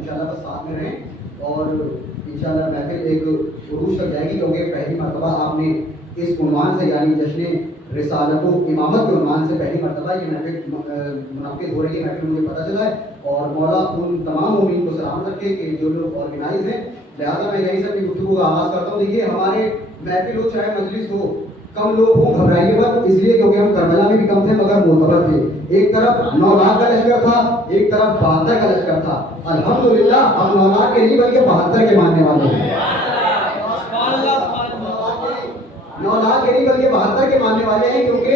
इंशाल्लाह बस साथ में रहें और इंशाल्लाह महफिल एक उरूज तक जाएगी क्योंकि पहली मरतबा आपने इस उन्वान से यानी जश्न रिसालत इमामत के उन्वान से पहली मरतबा ये महफिल मुनक़िद हो रही है। महफिल मुझे पता चला है और मौला उन तमाम मोमिन को सलाम रखे कि जो लोग ऑर्गेनाइज हैं। लिहाजा मैं यहीं से अपनी गुफ्तगू का आगाज़ करता हूँ। देखिए हमारे महफिल हो चाहे मजलिस हो कम लोग हों घबराइए मत, इसलिए क्योंकि हम करबला में भी कम थे मगर मोतबर थे। एक तरफ 9 लाख का लश्कर था, एक तरफ 72 का लश्कर था। अल्हम्दुलिल्लाह हम 9 लाख के नहीं बल्कि 72 के मानने वाले हैं। 9 लाख के नहीं बल्कि 72 के मानने वाले हैं क्योंकि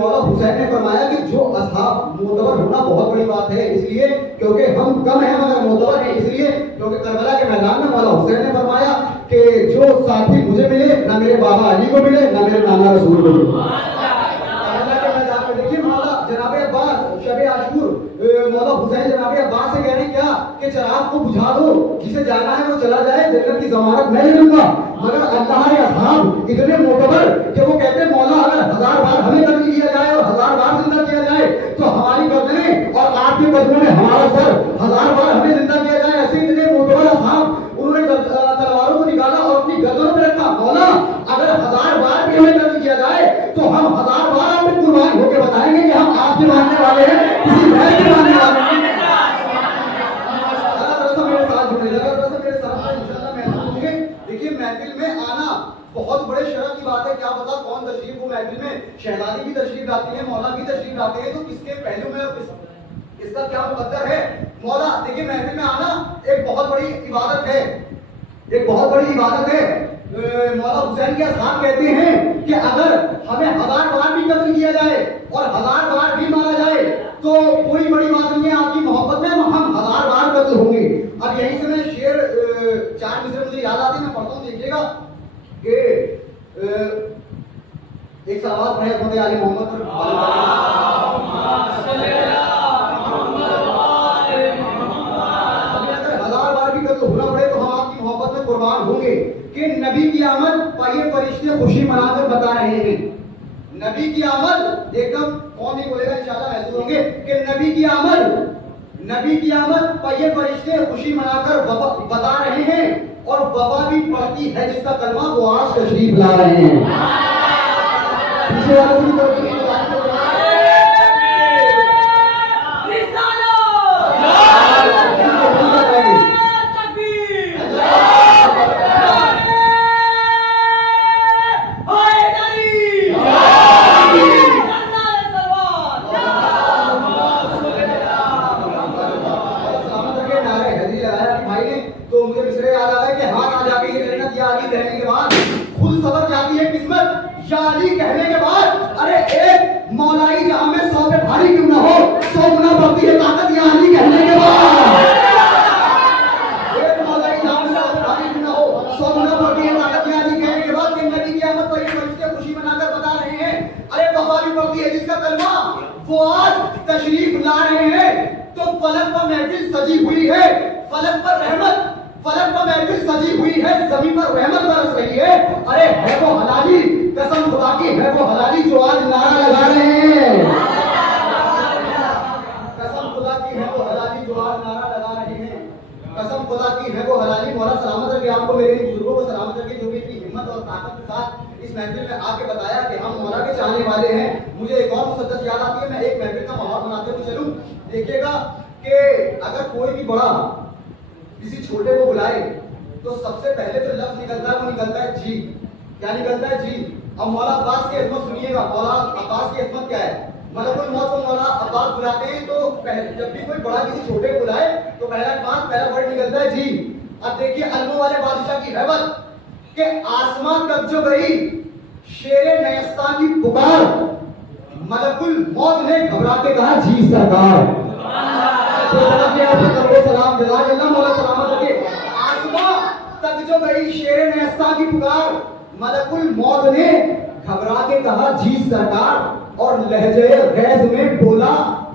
मौला हुसैन ने फरमाया कि जो असहाब मोतबर होना बहुत बड़ी बात है, इसलिए क्योंकि हम कम हैं मगर मोतबर हैं। इसलिए क्योंकि करबला के मैदान में मौला हुसैन ने फरमाया कि जो साथी मुझे मिले ना मेरे बाबा अली को मिले ना मेरे नाना रसूल को मिले। जनाब अब्बास शब आशूर मौला हुसैन जनाब अब्बास से कह रहे हैं क्या कि चिराग को बुझा दो, जिसे जाना है वो चला जाए, जन्नत की ज़मानत मैं ले लूंगा। मगर अल्लाह के असहाब इतने मोतबर कि वो कहते हैं मौला अगर 1000 बार हमें कत्ल किया जाए और 1000 बार जिंदा किया जाए तो हमारी गर्दनें और आपके कदमों में हमारा सर 1000 बार हमें जिंदा किया जाए। ऐसे इतने मोतबर असहाब उन्होंने तलवारों को निकाला और अपनी गर्दनों पर रखा। मौला अगर 1000 बार भी हमें कत्ल किया जाए तो हम 1000 बार अपने कुर्बान होकर बताएंगे कि हम आपके मानने वाले हैं, किसी महल के मानने वाले हैं। मेरे साथ जुड़े, मेरे साथ महफिल में आना बहुत बड़े शर्फ की बात है। क्या पता कौन तशरीफ हो महफिल में, शहजादी भी तशरीफ लाती है, मौला भी तशरीफ लाते हैं, तो किसके पहलू में और इसका क्या मुकद्दर है। मौला देखिए महफिल में आना एक बहुत बड़ी इबादत है, एक बहुत बड़ी इबादत है। मौला हुसैन के असहाब कहते हैं कि अगर हमें 1000 बार भी कत्ल किया जाए और 1000 बार भी मारा जाए तो कोई बड़ी बात नहीं है, आपकी मोहब्बत में हम 1000 बार कत्ल होंगे। अब यहीं से मैं शेर 4 मिसरे मुझे याद आते हैं, मैं पढ़ता हूँ, देखिएगा कि एक सवाल पढ़े खुद आले मोहम्मद पर होना पड़े तो हम आपकी मोहब्बत में कुर्बान होंगे कि नबी की आमद पाइए फरिश्ते खुशी मनाकर बता रहे हैं। नबी की आमद एकदम कौन नहीं बोलेगा इंशाल्लाह महसूस होंगे कि नबी की आमद पाइए फरिश्ते खुशी मनाकर बता रहे हैं और वफा भी पड़ती है जिसका कलमा वो आज तशरीफ ला रहे हैं। पीछे वाले की तरफ कहने के बाद अरे एक मौलाई जहां में 100 पे भारी क्यों ना हो, 100 गुना बढ़ती है ताकत या अली कहने के बाद। एक मौलाई जहां में 100 पे भारी क्यों ना हो, 100 गुना बढ़ती है ताकत या अली कहने के बाद कि नबी की आमद पर ये फरिश्ते खुशी मनाकर बता रहे हैं। अरे वफा भी बढ़ती है जिसका कलमा वो आज तशरीफ ला रहे हैं। तो फलक पर महफिल सजी हुई है, फलक पर महफिल सजी हुई है, जमीन पर रहमत बरस रही है। अरे है वो हलाली, कसम खुदा की है वो हलाली जो आज नारा लगा रहे हैं। कसम खुदा की है वो हलाली जो आज नारा लगा रहे हैं। कसम खुदा की है वो हलाली। मौला सलामत रखे आपको, मेरे बुजुर्गों को सलामत रखे जो भी इतनी हिम्मत और ताकत के साथ इस महफिल में आके बताया कि हम मौला के चाहने वाले हैं। मुझे एक और मुसद्दस याद आती है, मैं एक महफिल का माहौल बनाते हुए चलूं। देखिएगा कि अगर कोई भी बड़ा किसी छोटे को बुलाए तो सबसे पहले जो लफ्ज निकलता है वो निकलता है जी। क्या निकलता है? जी। अब मौला अब्बास की इस्मत सुनिएगा। मौला अब्बास की इस्मत क्या है? मलकुल मौत को मौला अब्बास बुलाते हैं तो जब भी कोई बड़ा किसी छोटे को बुलाए तो पहला वर्ड निकलता है जी। अब देखिए अल्मो वाले बादशाह की हैबत कि आसमान तक जो गई शेरे नयस्तान की पुकार, मलकुल मौत ने घबरा के कहा जी सरकार। सलाम जज़ाकल्लाह मौला सलामत रखे। आसमान तक जो गई शेरे नयस्तान की पुकार, मलकुल मौत ने घबरा के कहा जी सरकार और लहजे गैज़ में बोला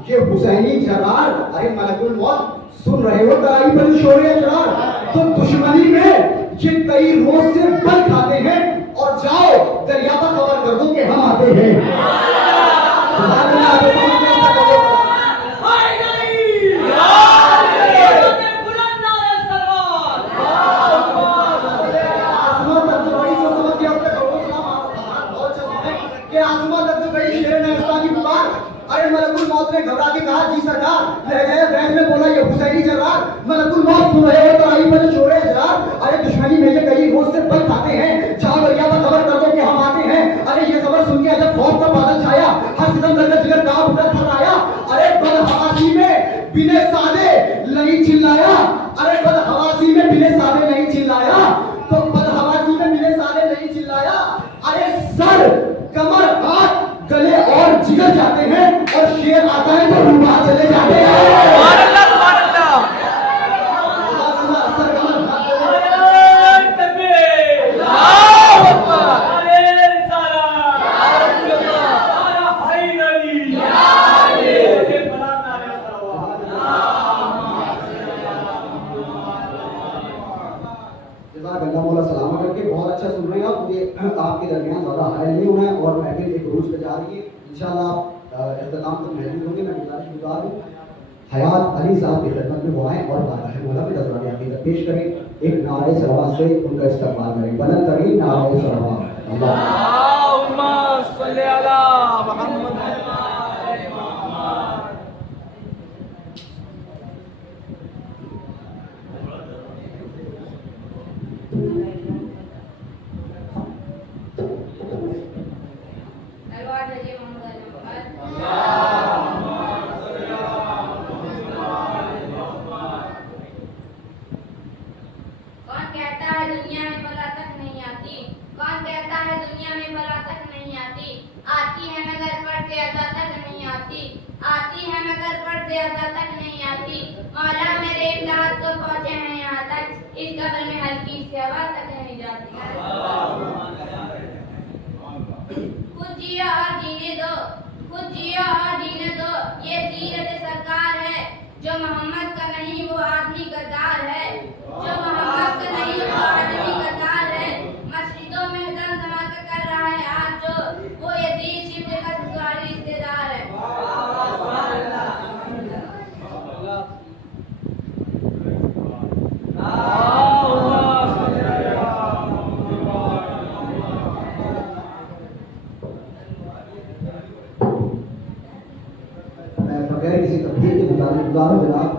ये हुसैनी जरार। अरे मलकुल मौत सुन रहे हो तराई पर शोरे अशरार, तो दुश्मनी में ये कई रोज से बल खाते हैं और जाओ दरिया पर खबर कर दो कि हम आते हैं। अरे मलकुल मौत ने घबरा के कहा जी सरकार, लहजे गैज़ में बोला ये हुसैनी जरार। मलकुल मौत सुन रहे हो तो आई पर शोरे अशरार। अरे दुश्मनी में ये कई रोज से बल खाते हैं, जाओ दरिया पर खबर कर दो कि हम आते हैं। अरे ये खबर सुन के जब खौफ का बादल छाया, हर सितम दर्द जिगर कांप उठा थर्राया। अरे बदहवासी में बिने सादे नहीं चिल्लाया, अरे बदहवासी में बिने सादे नहीं चिल्लाया, तो बदहवासी में बिने सादे नहीं चिल्लाया। अरे सर कमर हाथ गले और जिगर जाते हैं और शेर आता है तो रूबा चले जाते हैं। सलामत करके बहुत अच्छा सुन रहे हैं आप। मुझे आपके दरमियान ज़्यादा हाई नहीं होना है और महफिल एक रोज पे जा रही है। इंशाल्लाह आप इख्तिताम तक महफिल होंगे। मैं गुजारिश हूँ हयात अली साहब की खिदमत में वो आएँ और बारगाह मौला में नज़राने अक़ीदत पेश करें। एक नारे सलवात से उनका इस्तक़बाल करें। बुलंद तरीन नारे सलवात। अल्लाहुम्मा सल्ली अला मुहम्मद। कौन कहता है दुनिया में बला तक नहीं आती? कौन कहता है दुनिया में बला तक नहीं आती? आती है मगर पढ़ते अज़ा तक नहीं आती। आती है मगर पढ़ते अज़ा तक नहीं आती। मौला मेरे इम्दाद को पहुँचे हैं यहाँ तक, इस कब्र में हल्की सी हवा तक नहीं जाती। खुद जियो और जीने दो, खुद जियो और जीने दो, ये सीरत सरकार है। जो मोहम्मद का नहीं वो आदमी गद्दार है। जो मोहम्मद का नहीं वो आदमी गद्दार है। मस्जिदों में दम धमाका कर रहा है आज जो, वो यजीद शिब्र का ससुराली रिश्तेदार है। मैं बगैर किसी तब्दील के गुजारो जनाब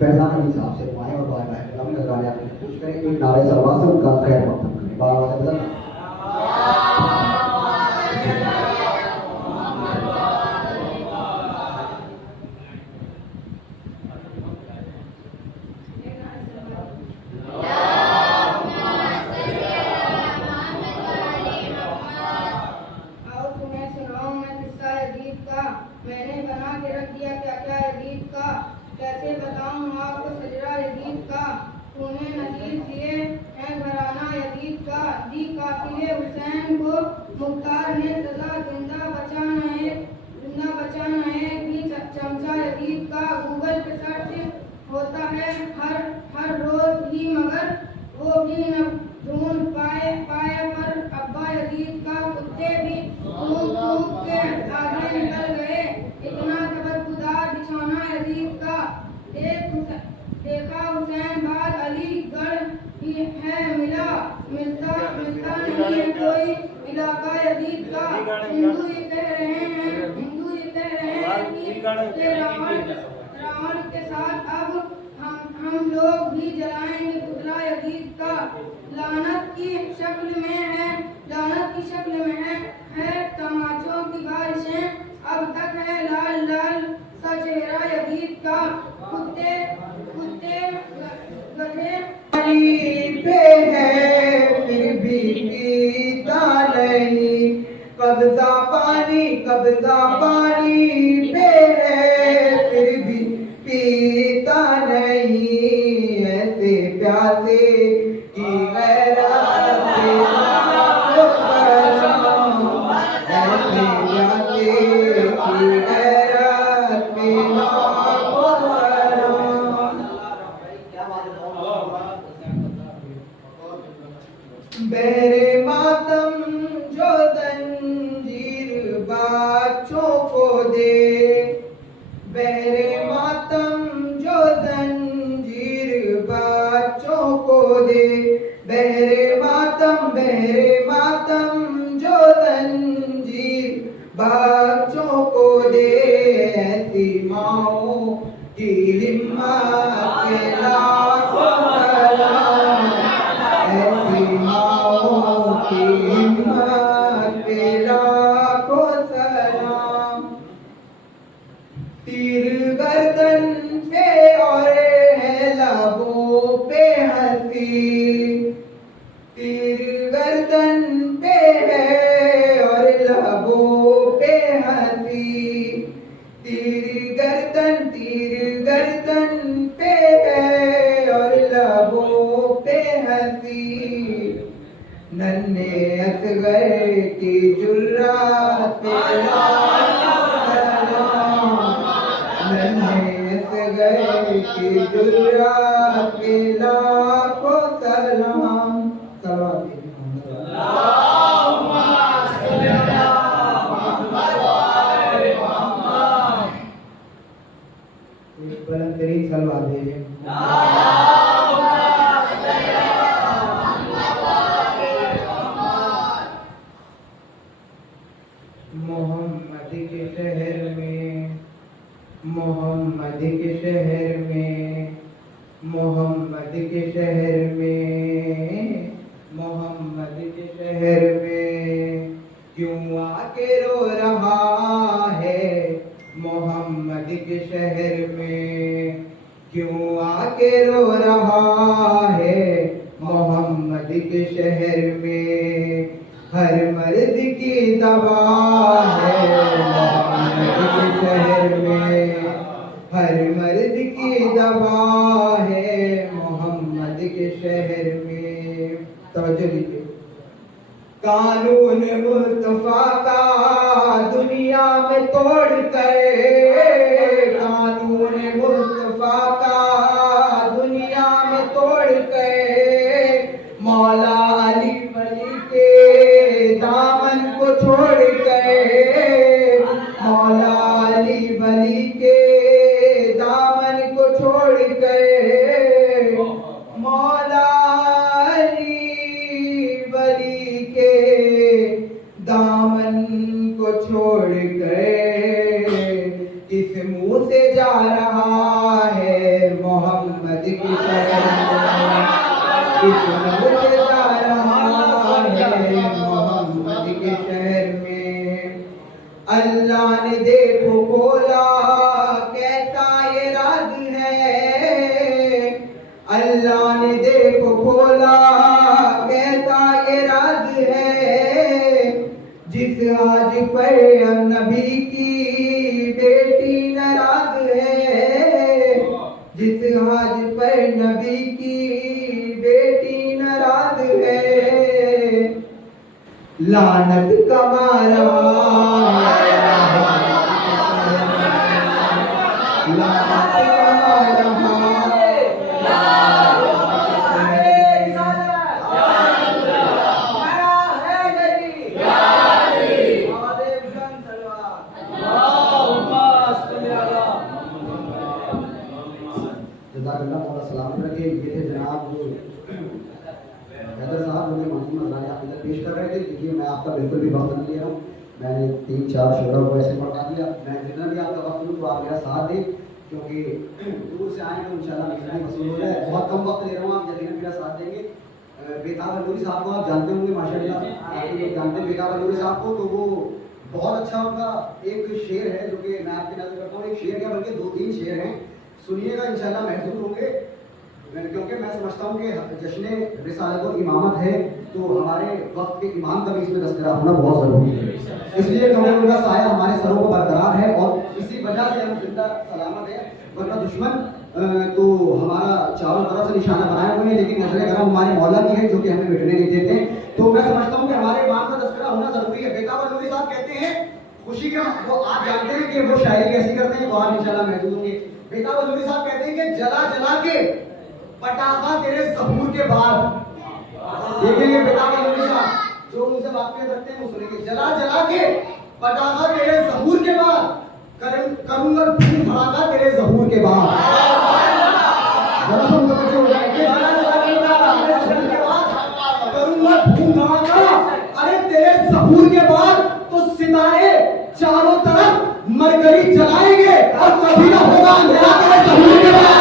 फैजान अली साहब से दुआएं और दुआएं मांगे हम नजराने आपने कोशिश करें एक नारे सलवात से उनका खैर मकदम करें। बाबा से बदल आओ तुम्हें सुनाऊं मैं किस्सा यजीद का, मैंने बना के रख दिया क्या क्या यजीद का। कैसे बताऊं आपको सजरा यजीद का, तूने नजीर दिए हैं घराना यजीद का। दी कातिल हुसैन को मुख्तार ने सजा, जिंदा बचाना है भी चमचा यजीद का। गूगल पे सर्च होता है हर रोज ही, मगर वो भी न ढूंढ पाया पर अब्बा यजीद का। कुत्ते भी घूम के आगे निकल गए, इतना तबदुदार बिछौना यजीद का। देखा हुसैन बाद अलीगढ़ ही है, मिलता नहीं है कोई इलाका यजीद का। हिंदू ये कह रहे हैं कि रावण के साथ अब हम लोग भी जलाएंगे पुतला यजीद का। लानत की शक्ल में है तमाचों की बारिशें, अब तक है लाल लाल सा चेहरा यजीद का। कुत्ते गधे पे है फिर भी पीता नहीं, कब्जा पानी पे है फिर भी पीता नहीं। ऐसे प्यासे की गैरत से लाखों सलाम, ऐसे प्यासे की गैरत में लाखों सलाम। बेरे मातम जो जंजीर बच्चों को दे, बेरे मातम जो जंजीर बच्चों को दे। बेरे मातम जो जंजीर बच्चों को दे। ऐसी माओ की हिम्मत के लाखों सलाम, ऐसी माओ की हिम्मत पे लाखों सलाम। तीर गर्दन पे और है लबों पे हंसी, तीर गर्दन पे है और लबों पे हंसी। तीर गर्दन पे है और लबों पे हंसी। नन्हे असगर की जुर्रात पे लाखों सलाम, नन्हे असगर की जुर्रात पे लाखों सलाम। एक बुलंद तरीन सलवा दीजिए। मोहम्मद के शहर में, मोहम्मद के शहर में, मोहम्मद के शहर में शहर में हर मर्द की दवा है, मोहम्मद के शहर में हर मर्द की दवा है, मोहम्मद के शहर में। तवज्जो दीजिए। कानून मुस्तफा का दुनिया में तोड़ कर, कानून मुस्तफा का दुनिया में तोड़ कर, मौला अली वली के दामन को छोड़ कर, मौला अली वली के दामन को छोड़ कर, मौला अली वली के दामन को छोड़ कर किस मुंह से जा रहा है मोहम्मद की शहर में, किस मुंह से जा रहा है मोहम्मद के शहर में। अल्लाह ने देखो बोला कैसा ये राज है, अल्लाह ने देखो बोला कैसा ये राज है, जिस आज पर नबी की बेटी नाराज है, जिस आज पर नबी की बेटी नाराज है, लानत का मारा लानत का मारा ये थे जनाब हैदर साहब, उन्हें मंजूर नजराने आप इधर पेश कर रहे थे। देखिए मैं आपका बिल्कुल भी वक्त नहीं ले रहा हूँ, मैंने 3-4 शुरा को ऐसे पढ़ा दिया। मैं जितना भी आपका वक्त लूँ तो आप मेरा साथ दें, क्योंकि दूर से आए तो इंशाल्लाह मेरा ही वसूल हो जाए। बहुत कम वक्त ले रहा हूँ, आप यकीनन मेरा साथ देंगे। बेताब अलूरी साहब को आप जानते होंगे, माशाल्लाह आप लोग जानते हैं बेताब अलूरी साहब को, तो वो बहुत अच्छा उनका एक शेर है जो कि मैं आपकी नजर करता हूँ। एक शेर क्या बल्कि 2-3 शेर हैं, सुनिएगा इंशाल्लाह महसूस होंगे, क्योंकि मैं समझता हूँ कि जश्न रिसालत और इमामत है तो हमारे वक्त के इमाम का भी इसमें तस्करा होना बहुत ज़रूरी है। इसलिए क्योंकि उनका साया हमारे सरों पर बरकरार है और इसी वजह से हम जिंदा सलामत है, वरना दुश्मन तो हमारा चारों तरफ से निशाना बनाए हुए हैं, लेकिन नजर करम हमारे मौला की है जो कि हमें मिटने नहीं देते। तो मैं समझता हूँ कि हमारे इमाम का तस्करा होना ज़रूरी है। बेताब अलूरी साहब कहते हैं खुशी के, वो आप जानते हैं कि वो शायरी कैसी करते हैं, तो आप इंशाल्लाह महसूस होंगे। बेताब अलूरी साहब कहते हैं कि जला जला के पटाखा तेरे ज़हूर के बाद, देखेंगे बेताब अलूरी साहब जो उनसे वाकफियत रखते हैं वो सुनेंगे। जला जला के पटाखा तेरे ज़हूर के बाद, करूंगा धूम धड़ाका तेरे ज़हूर के बाद। जरा सुन लो बच्चे, हो जाएंगे जला जला के ज़हूर के बाद करूंगा धूम धड़ाका, अरे तेरे ज़हूर के बाद तो सितारे चारों तरफ मरकरी जलाएंगे और कभी ना होगा अंधेरा तेरे ज़हूर के बाद।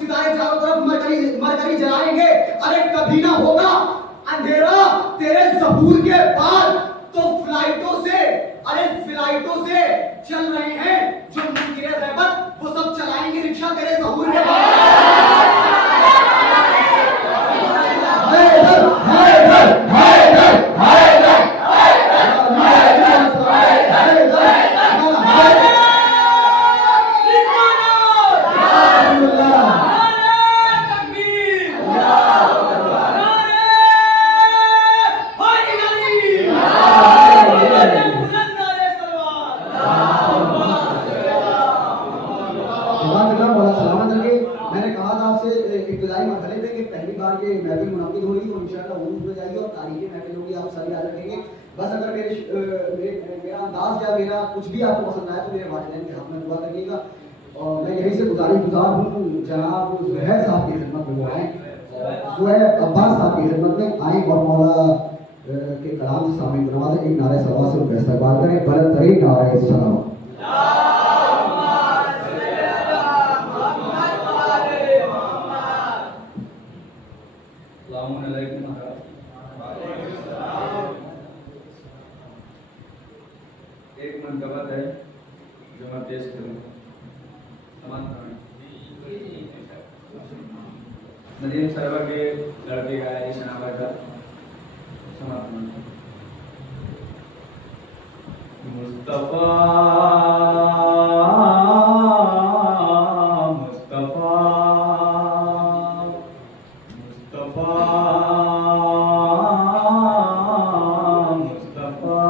सितारे चारों तरफ मरकरी जलाएंगे। अरे कभी ना होगा अंधेरा तेरे ज़हूर के बाद। तो फ्लाइटों से चल रहे हैं जो मुनकिर गैबत, वो सब चलाएंगे रिक्शा तेरे ज़हूर के बाद। मैंने कहा था आपसे इब्तिदाई मरहले में कि पहली बार ये महफिल मुनाकिद हो रही है, तो इंशाअल्लाह उरूज में जाएगी और तारीखी महफिल होगी, आप सभी याद रखेंगे। बस अगर मेरा अंदाज या मेरा कुछ भी आपको पसंद आया तो मेरे वालिदैन के हक में दुआ करिएगा। और मैं यहीं से गुज़ार हूँ जनाब ज़ुहैर साहब की खिदमत में वो आएँ, ज़ुहैर अब्बास साहब की खिदमत में आएँ और मौला के कलाम से सामने नवाज़ें। एक नारे सवा से उनका इस्तकबाल करें। बुलंद तरीन नारे सलाम। एक मनकबत है जो मैं पेश करूँ। नदीम सरवर के लड़के का है शनावर का समर्पण। मुस्तफा मुस्तफा मुस्तफा मुस्तफा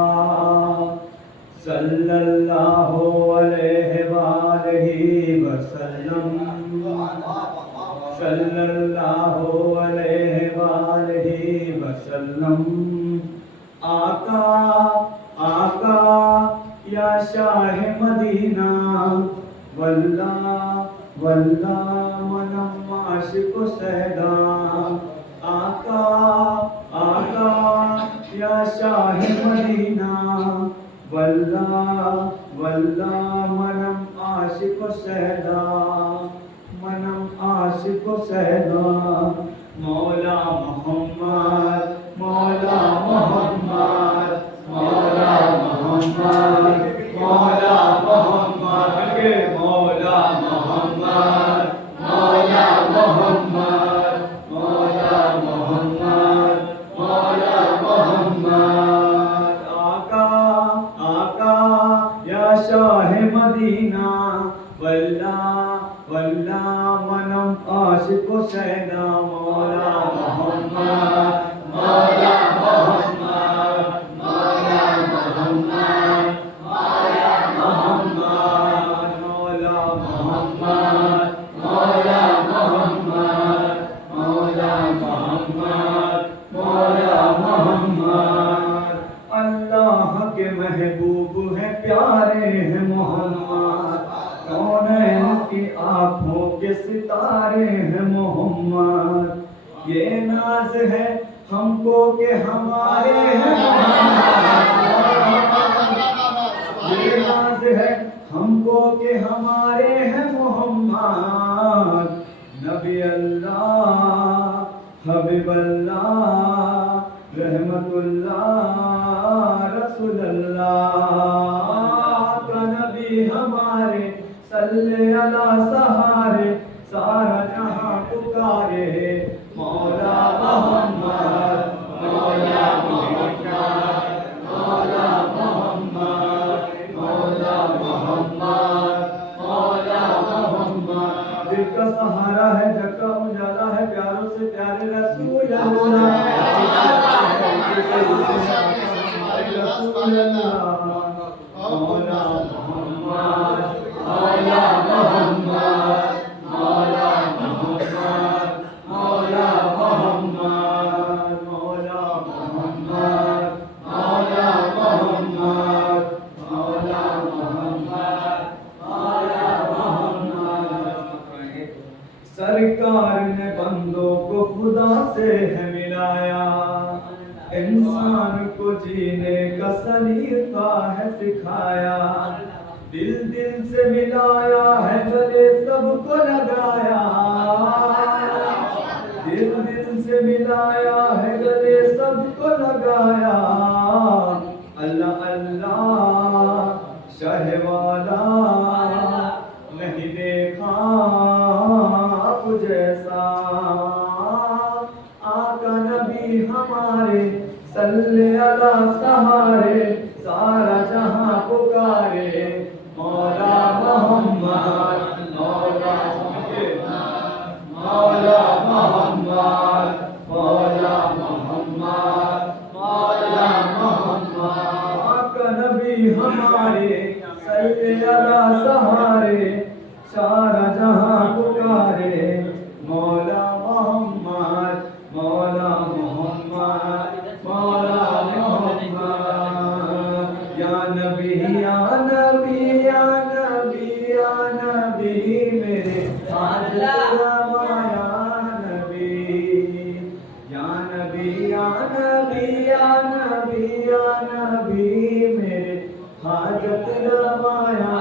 सल्लल्लाहु अलैहि वसल्लम सल्लल्लाहु अलैहि वसल्लम। आका आका या शाह मदीना वल्ला वल्ला मनम आशिक सैदा। आका आका या शाह मदीना वल्ला वल्ला मनम आशिक सैदा मनम आशिक सैदा। मौला मोहम्मद मौला मोहम्मद मौला मोहम्मद मौला मोहम्मद मौला मोहम्मद मौला मोहम्मद मौला मोहम्मद मौला मोहम्मद। आका आका या शाह मदीना वल्ला वल्ला मनम आशिक सैदा। मौला मोहम्मद मौला मोहम्मद मौला मोहम्मद मौला मोहम्मद मौला मोहम्मद मौला मोहम्मद मौला मोहम्मद मौला मोहम्मद। अल्लाह के महबूब हैं प्यारे हैं मोहम्मद, कौनैन की आँखों के सितारे हैं मोहम्मद। ये नाज है हमको के हमारे हैं मोहम्मद, ये नाज है हमको के हमारे हैं मोहम्मद। नबी अल्लाह हबीब अल्लाह रहमतुल्लाह रसूलुल्लाह का नबी हमारे सल्ले अला सहारे सारा जहां पुकारे। मौला मोहम्मद मौला मोहम्मद मौला मोहम्मद मौला मोहम्मद मौला मोहम्मद। दिल का सहारा है, जग का उजाला है, प्यारों से प्यारे रसूल अल्लाह। मौला मोहम्मद मौला मोहम्मद मौला मोहम्मद मौला मोहम्मद मौला मोहम्मद मौला मोहम्मद मौला मोहम्मद मौला मोहम्मद। सरकार ने बंदों को खुदा से है मिलाया, इंसान को जीने का सलीका है सिखाया। दिल दिल से मिलाया है गले सबको लगाया, दिल दिल से मिलाया है गले सबको लगाया। अल्लाह अल्लाह शहवाला नहीं देखा अब जैसा, आका नबी हमारे सल्ले अला सहारे, सारा जहां पुकारे मौला मोहम्मद मौला मौला मोहम्मद मौला मोहम्मद मौला मोहम्मद। आका नबी हमारे सल्ले अला सहारे, सारा जहां पुकारे मौला मोहम्मद मौला मोहम्मद मौला मोहम्मद। या नबी या नबी या नबी या नबी मेरे हाजत रवाया नबी, या नबी या नबी या नबी या नबी मेरे हाजत रवाया।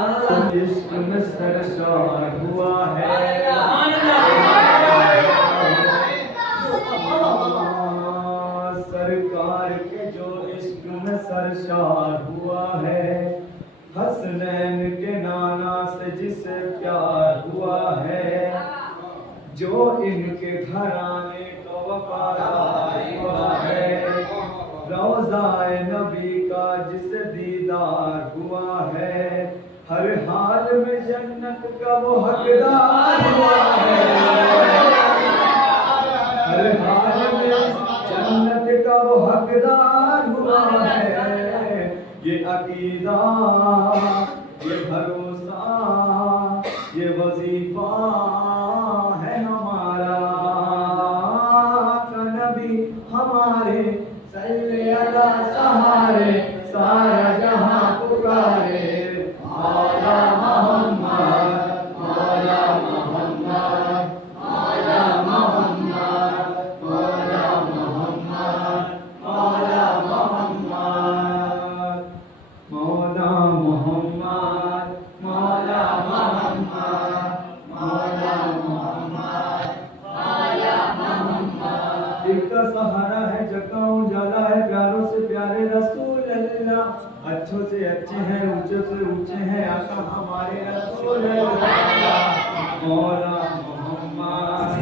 इश्क में सरशार हुआ है सरकार के जो इश्क में सरशार हुआ है, हसनैन के नाना से जिसे प्यार हुआ है, जो इनके घराने का वफादार हुआ है, रोज़ाए नबी का जिसे दीदार हुआ है, हर हाल में जन्नत का वो हकदार हुआ है, हर हाल में जन्नत का वो हकदार हुआ है। ये अकीदा ये भरोसा ये वजीफा है हमारा, का नबी हमारे सल्ले अला सहारे, सारा जहां पुकारे मौला मोहम्मद मौला मोहम्मद मौला मोहम्मद मौला मोहम्मद मौला मोहम्मद मौला मोहम्मद मौला मोहम्मद मौला मोहम्मद मौला मोहम्मद। दिल का सहारा है जगह उजाला है, प्यारों से प्यारे रसूल अल्लाह, अच्छों से अच्छे हैं ऊंचे से ऊंचे हैं आका हमारे रसूल अल्लाह। मौला मोहम्मद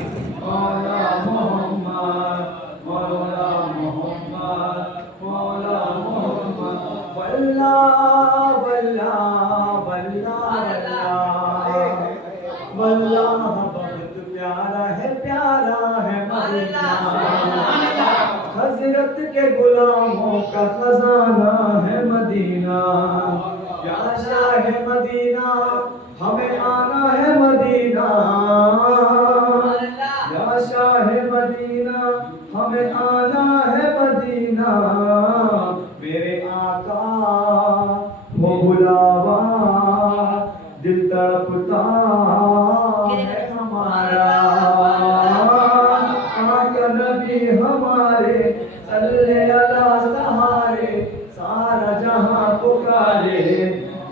मौला मोहम्मद मौला मोहम्मद मौला मोहम्मद। वल्ला वल्ला वल्ला वल्ला वल्ला बहुत प्यारा है मदीना, हजरत के गुलामों का खजाना है मदीना। या शाह मदीना हमें आना है मदीना, या शाह मदीना हमें आना है मदीना। मेरे आका वो बुलावा दिल तड़पता है हमारा, आका नबी हमारे सल्ले अला सहारे, सारा जहां पुकारे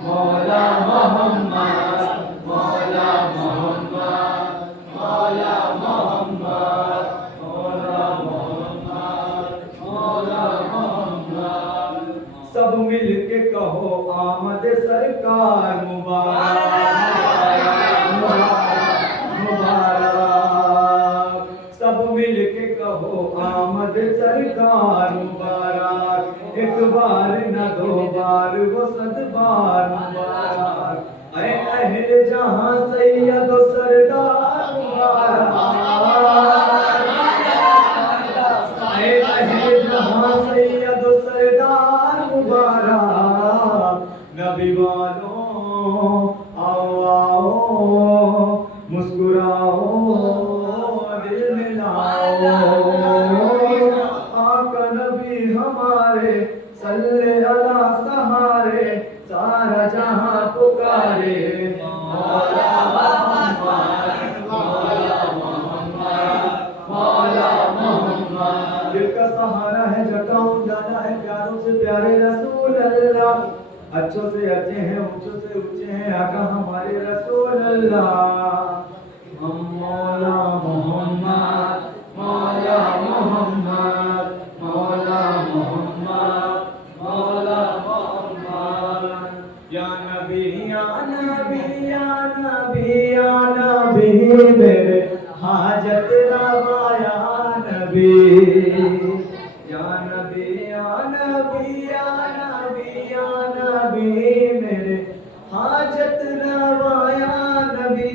मौला मोहम्मद मौला मोहम्मद मौला मोहम्मद मौला मोहम्मद मौला मोहम्मद। सब मिल के कहो आमद सरकार मुबारक मुबारक, सब मिल के कहो आमद सरकार मुबारक। एक बार न दो बार वो 100 बार मुबारक। ऐ अहले जहां सैयद सरदार मुबारक, ऐ अहले जहां सैयद सरदार मुबारक। नबी वालों आओ आओ मुस्कुराओ दिल मिलाओ, आका नबी हमारे सल्ले अला सहारे, सारा जहां पुकारे मौला मोहम्मद मौला मोहम्मद मौला मोहम्मद। दिल का सहारा है जगह उजाला है, प्यारों से प्यारे रसूल अल्लाह, अच्छों से अच्छे हैं ऊंचों से ऊंचे हैं आका हमारे रसूल अल्लाह हम मौला मोहम्मद मौला मोहम्मद मौला मोहम्मद मौला मोहम्मद या नबी या नबी या नबी या नबी मेरे हाजत रवा या नबी या नबी या नबी या नबी या नबी मेरे हाजत रवा या नबी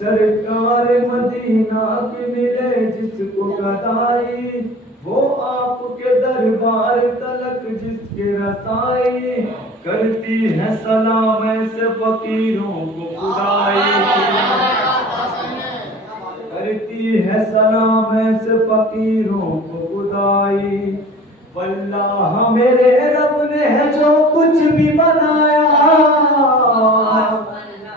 सरकार मदीना की मिले जिसको गदाई वो आपके दरबार तलक जिसके रसाई करती है सलाम ऐसे फकीरों को खुदाई करती है सलाम ऐसे फकीरों को खुदाई वल्लाह मेरे रब ने है जो कुछ भी बनाया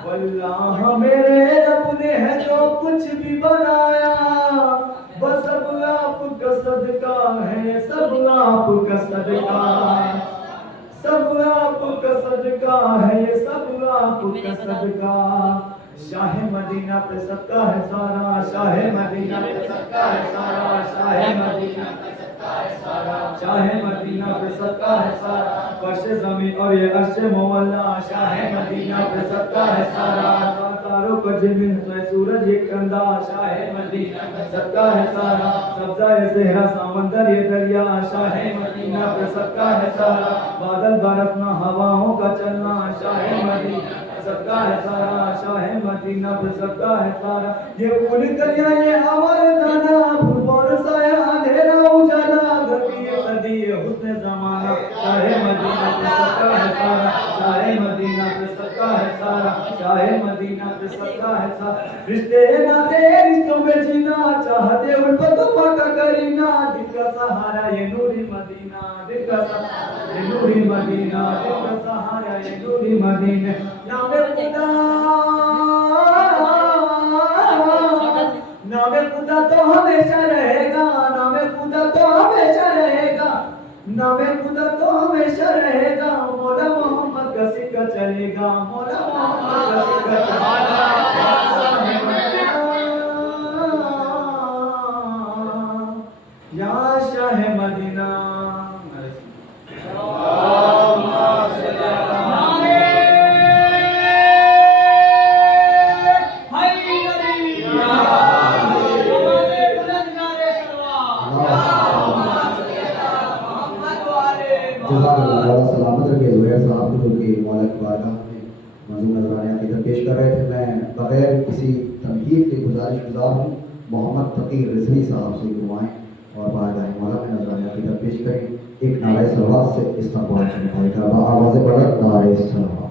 वल्लाह मेरे रब ने है जो कुछ भी बनाया बस सब आपका सदका है सब आपका सदका सब आपका सदका है ये सब आपका सदका शाह मदीना पे सबका है सारा शाह मदीना पे सबका है सारा शाह मदीना पे सबका है सारा शाह मदीना पे सबका है सारा फर्श ज़मीन और ये अर्श मौला शाह मदीना पे सबका है सारा तारों को ज़मीन में सूरज एक कंधा शाह मदीना पे सबका है सारा सब्ज़ा ये सहरा समंदर ये दरिया शाह मदीना पे सबका है सारा बादल बरसना हवाओं का चलना शाह मदीना सबका है सारा शाह मदीना पे सबका है सारा ये फूल कलियां ये अमर दाना फूल साया अंधेरा उजाला गति ये सदी ये हुस्न जमाना शाह मदीना पे सबका है सारा शाह मदीना पे सबका है सारा शाह मदीना पे सबका है सारा रिश्ते नाते रिश्तों में जीना चाहते उल्फतों का करीना दिल का सहारा ये नूरी मदीना दिल का सहारा ये नूरी मदीना दिल का सहारा ये नूरी मदीना नामे खुदा तो हमेशा रहेगा नामे खुदा तो हमेशा रहेगा नामे खुदा तो हमेशा रहेगा मौला मोहम्मद का सिक्का चलेगा मौला मोहम्मद का सिक्का चलेगा या शाह मदीना सलामत रखे ज़ुहैर साहब को जो कि मौला की बारगाह में मंजूर नजराने की पेश कर रहे थे मैं बगैर किसी तनकीद के गुजारिश हूँ मोहम्मद फ़कीर रिजवी साहब से दुआएं और बारगाह मौला में नजराने की पेश करें एक नारे सलवात से इस्तेमाल करें आवाज़ बड़ा नारे सलवात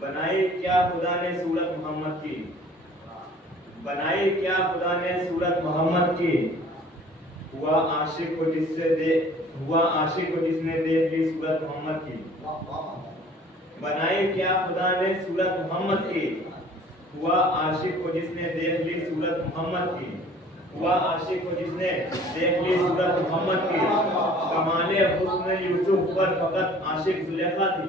बनाई क्या खुदा ने सूरत मोहम्मद की बनाई क्या खुदा ने सूरत मोहम्मद की हुआ आशिक को जिसने देख ली सूरत मोहम्मद की बनाई क्या खुदा ने सूरत मोहम्मद की हुआ आशिक को जिसने देख ली सूरत मोहम्मद की हुआ आशिक को जिसने देख ली सूरत मोहम्मद की कमाले हुस्न यूसुफ पर फकत आशिक जुलेखा थी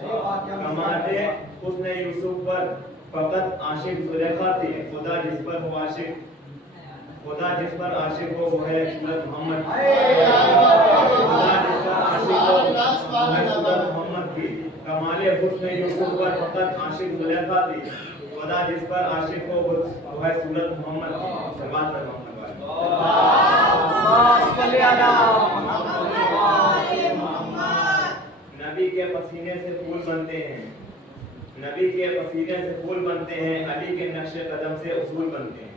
कमाले हुस्न यूसुफ पर फकत आशिक जुलेखा थी खुदा जिस पर आशिक हो वो है सूरत मोहम्मद खुदा जिस पर आशिक हो वो है सूरत मोहम्मद की कमाले हुस्न यूसुफ पर फकत आशिक जुलेखा थी खुदा जिस पर आशिक हो वो है सूरत मोहम्मद की सलावत है नबी के पसीने से फूल बनते हैं नबी के पसीने से फूल बनते हैं अली के नक्शे कदम से उसूल बनते हैं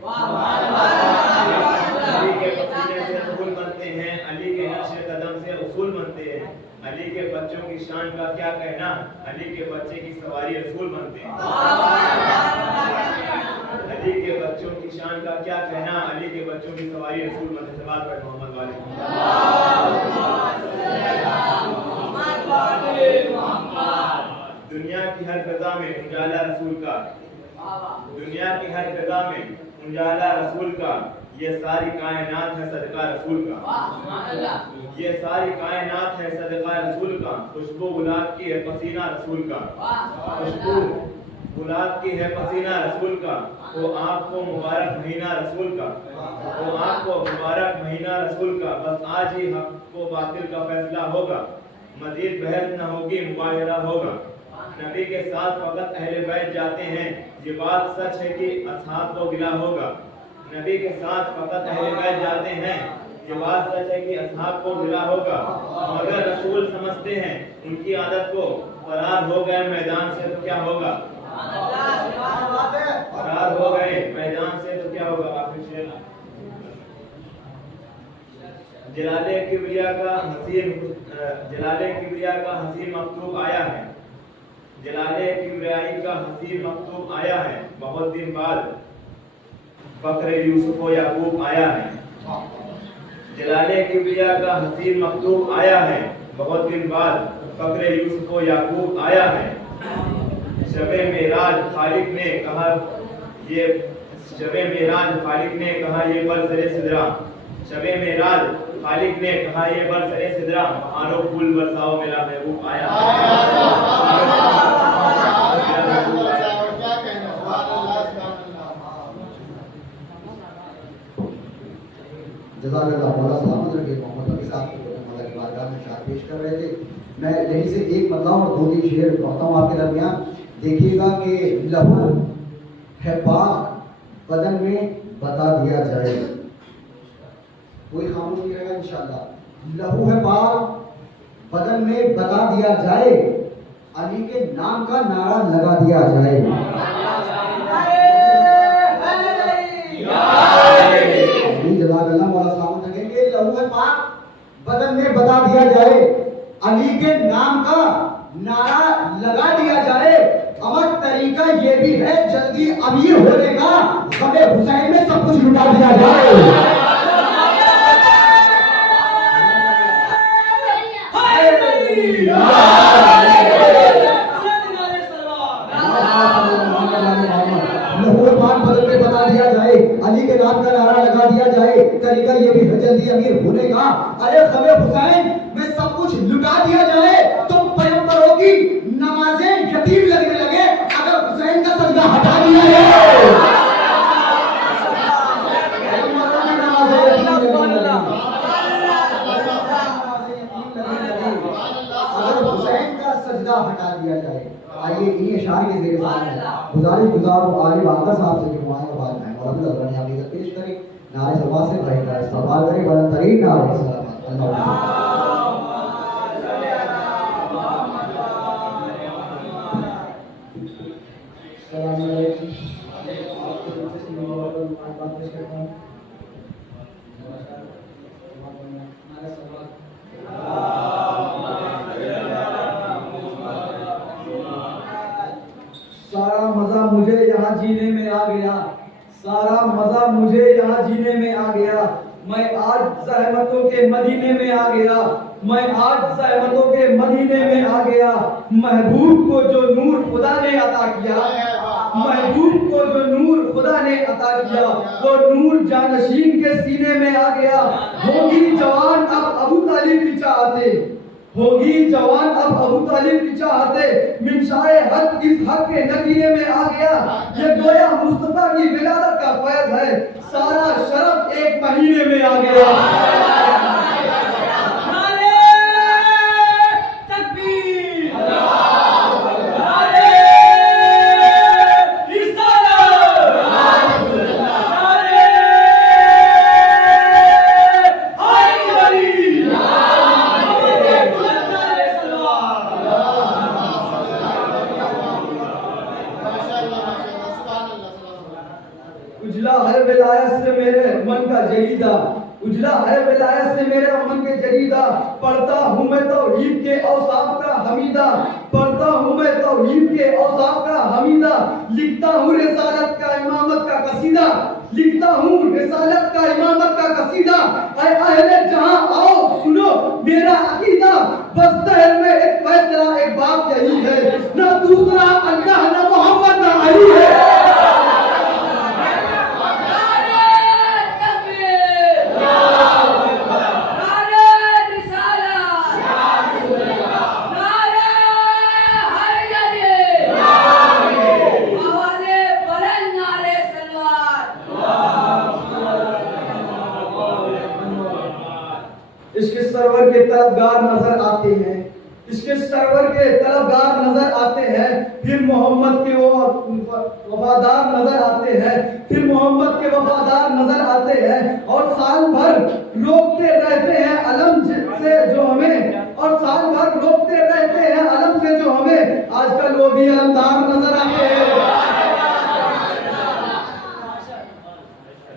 नबी के पसीने से फूल बनते हैं अली के नक्शे कदम से उसूल बनते हैं अली के बच्चों की शान का क्या कहना अली के बच्चे की सवारी रसूल बनते हैं अली के बच्चों की शान का क्या कहना, अली के बच्चों की सवारी रसूल मदद पर मोहम्मद वाले। दुनिया की हर फिजा में उजाला रसूल का, दुनिया की हर फिजा में उजाला रसूल का, ये सारी कायनात है सदका रसूल का, ये सारी कायनात है सदका रसूल का, खुशबू गुलाब की है पसीना रसूल का, खुशबू गुलाब की है पसीना रसूल का, वो आपको मुबारक महीना रसूल का, वो आपको मुबारक महीना रसूल का, बस आज ही हक को बातिल का फैसला होगा, मजीद बहस न होगी मुबाहिरा होगा। नबी के साथ फकत अहले बैत जाते हैं, ये बात सच है कि असहाब को गिला होगा। नबी के साथ फकत अहले बैत जाते हैं, ये बात सच है कि असहाब को गिला होगा, मगर रसूल समझते हैं उनकी आदत को, फरार हो गए मैदान से तो क्या होगा, फरार हो गए मैदान से तो क्या होगा। आखिर शेर, जलाले किबरिया का हसीन मकतूब आया है, जलाले किबरियाई का हसीन मकतूब आया है, बहुत दिन बाद फक्र यूसुफ व याकूब आया है। जलाले किबरिया का हसीन मकतूब आया है, बहुत दिन बाद फक्र यूसुफ व याकूब आया है। शबे मेराज खालिक ने कहा ये, शबे मेराज खालिक ने कहा ये बरसरे सिदरा, शबे मेराज खालिक ने कहा ये बरसरे सिदरा, बहारों फूल बरसाओ मेरा महबूब आया जज़ाकल्लाह मौला सलामत रखे। मोहम्मद अली साहब को मौला की बारगाह में शाद पेश कर रहे थे। मैं यहीं से एक मतलब और 2-3 शेर पढ़ता हूँ आपके दरमियान। देखिएगा कि लहू है पाक बदन में बता दिया जाए, कोई खामोश नहीं रहेगा इंशाअल्लाह। लहू है पाक बदन में बता दिया जाए, अली के नाम का नारा लगा दिया जाए। जज़ाकल्लाह मौला सलामत रखेंगे। लहू है पाक बदन में बता दिया जाए, अली के नाम का नारा लगा दिया जाए। अमर तरीका ये भी है जल्दी अमीर होने का, गमे हुसैन में सब कुछ लुटा दिया जाए। बदल में बता दिया जाए, अली के नाम का नारा लगा दिया जाए, तरीका ये भी है जल्दी अमीर होने का। अरे गमे हुसैन में सब कुछ लुटा दिया जाए, तो पैगंबरों की नमाजें यतीम लगने लगे अगर हुसैन का सजदा हटा दिया जाए। अगर हुसैन का सजदा हटा दिया जाए। आइए इन्हीं इशारे के ज़रिए गुजारिश गुजारो आलिम आका साहब से कि मुआयना बाद में मौलाना अल्लाह ने आप इज्जत पेश करें, नारे सलवात से भाई का इस्तेमाल करें, बुलंद तरीन नारे सलावत अल्लाह। सारा मजा मुझे यहाँ जीने में आ गया, सारा मजा मुझे यहाँ जीने में आ गया। मैं आज ज़हमतों के मदीने में आ गया, मैं आज ज़हमतों के मदीने में आ गया। महबूब को जो नूर खुदा ने अता किया, महबूब को जो नूर खुदा ने अता किया, वो नूर जानशीन के सीने में आ गया। होगी जवान अब अबू तालिब की चाहते, होगी जवान अब अबू तालिब की चाहते, मिनशाए हक इस हक के नगीने में आ गया। ये गोया मुस्तफा की विलादत का फैज़ है, सारा शरफ एक महीने में आ गया। उजला है विलायत से मेरे मन का जरीदा, उजला है विलायत से मेरे मन के जरीदा। पढ़ता हूँ मैं तौहीद के औसाफ का हमीदा, पढ़ता हूँ मैं तौहीद के औसाफ का हमीदा, लिखता हूँ रिसालत का इमामत का कसीदा, लिखता हूँ रिसालत का इमामत का कसीदा। ऐ अहले जहां आओ सुनो मेरा अकीदा, बस तहर में एक फैसला एक बात यही है, ना दूसरा अल्लाह ना मोहम्मद ना अली है। इसके सरवर के तलबगार नजर आते हैं, इसके सरवर के तलबगार नजर आते हैं, फिर मोहम्मद के वो वफादार नजर आते हैं, फिर मोहम्मद के वफादार नजर आते हैं, और साल भर रोकते रहते हैं अलम से जो हमें, और साल भर रोकते रहते हैं अलम से जो हमें, आजकल वो भी अलमदार नजर आते हैं।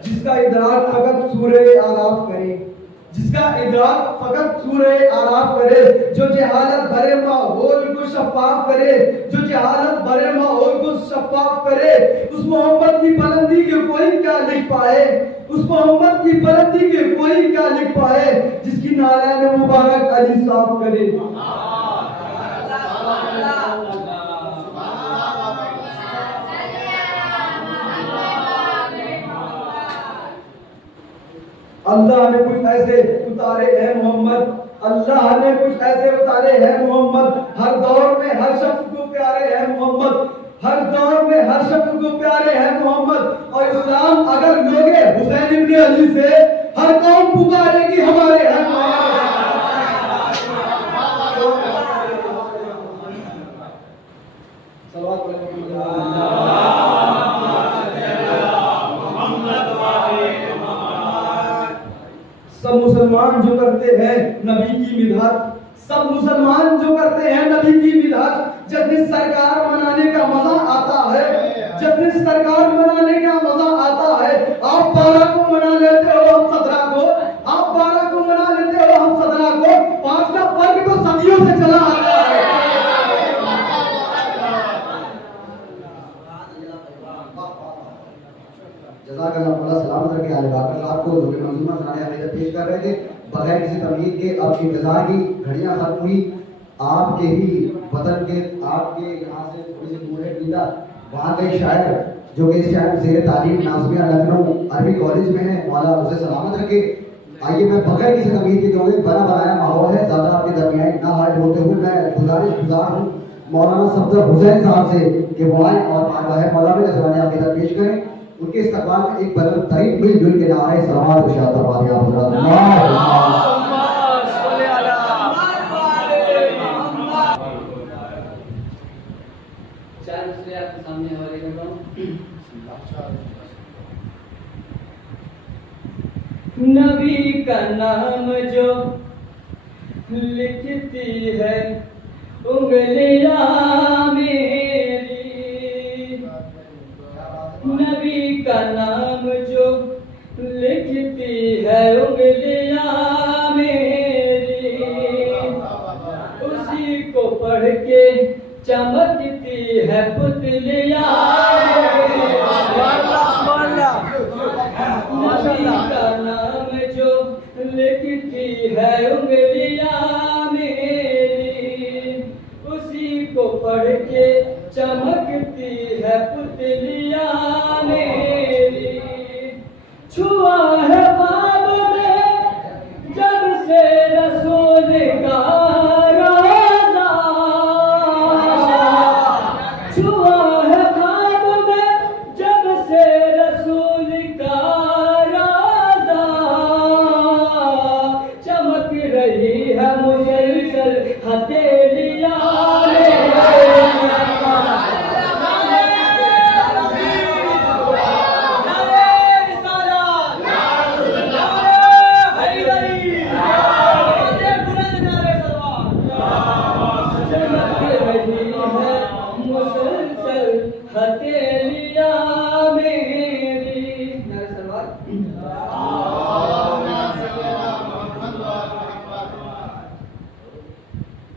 जिसका इदराक फकत सूरह आराफ करे, जिसका इदराक फकत सूरह आराफ करे, जो जहालत भरे माहौल को शफाफ करे, जो जहालत भरे माहौल को शफाफ करे, उस मोहम्मद की बुलंदी के कोई क्या लिख पाए, उस मोहम्मद की बुलंदी के कोई क्या लिख पाए, जिसकी नालैन मुबारक अली साफ करे। अल्लाह ने कुछ ऐसे उतारे हैं मोहम्मद, अल्लाह ने कुछ ऐसे उतारे हैं मोहम्मद, हर दौर में हर शख्स को प्यारे हैं मोहम्मद, हर दौर में हर शख्स को प्यारे हैं मोहम्मद। और इस्लाम अगर लोगे हुसैन इब्न अली से, हर कौम पुकारेगी हमारे हैं मोहम्मद। सब मुसलमान जो करते हैं नबी की मिधात, सब मुसलमान जो करते हैं नबी की मिधात, जब भी सरकार मनाने का मजा आता है, जब भी सरकार मनाने का मजा आता है, आप 12 को मना लेते हो हम 17 को, आप 12 को मना लेते हो हम 17 को, 5 का फर्क तो सदियों से चला आता है। जज़ाकल्लाह मौला सलामत रखे। आले बाकर साहब को जो मंजूमा सुनाने अकीदत पेश कर रहे थे, बगैर किसी तमहीद के अब इंतजार की घड़ियां खत्म हुई। आपके ही वतन के, आपके यहाँ से थोड़ी सी दूर है टीला, वहाँ के शायर जो कि इस टाइम ज़ेर तालीम नाज़मिया लखनऊ अरबी कॉलेज में है, मौला उसे सलामत रखे। आइए मैं बगैर किसी तमहीद के, क्योंकि बना बनाया माहौल है, ज़्यादा आपके दरमियान ना हार्ड होते हुए मैं गुजारिश हूँ मौलाना सफदर हुसैन साहब से कि वो आए और बारगाह मौला में नजराने अकीदत पेश करें। उनके इस्तकबाल में एक बुलंद तरीन मिलजुल के नारे सलावत इरशाद फरमा दिया हज़रत। नबी का नाम जो लिखती है उंगलियां मेरी, नबी का नाम जो लिखती है उंगलियां मेरी, उसी को पढ़ के चमकती है पुतलियां मेरी। नबी का नाम जो लिखती है उंगलियां मेरी, उसी को पढ़ के चमकती है पुतलियां मेरी। छुआ है ख्वाब में जब से रसूल का रोज़ा, छुआ है ख्वाब में जब से रसूल का रोज़ा, चमक रही है मुसलसल हथेलियां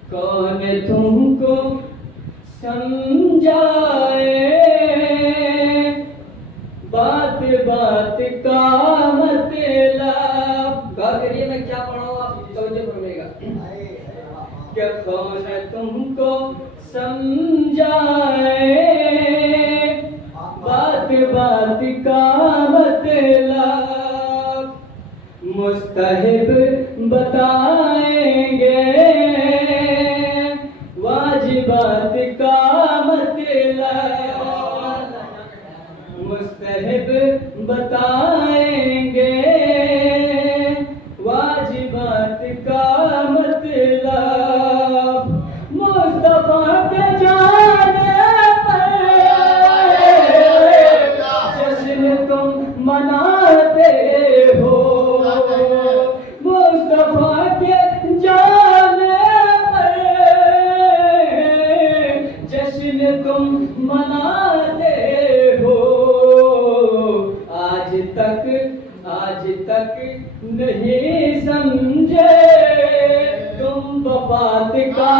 कौन तुम समझाए, बात बात का मतलब। गौर करिए मैं क्या पढ़ रहा हूँ, आप तवज्जो फरमाइएगा। क्या कौन तुमको समझाए, बात बात का मतलब, मुस्तहिब बताएंगे, वाजिबात का मतलब, मुस्तहिब बताएंगे, वाजिबात का मतलब, मुस्तफा के जाने पर जश्न तुम मनाते हो, मुस्तफा के जाने पर जश्न तुम मनाते हो। आज तक नहीं समझे तुम वफात का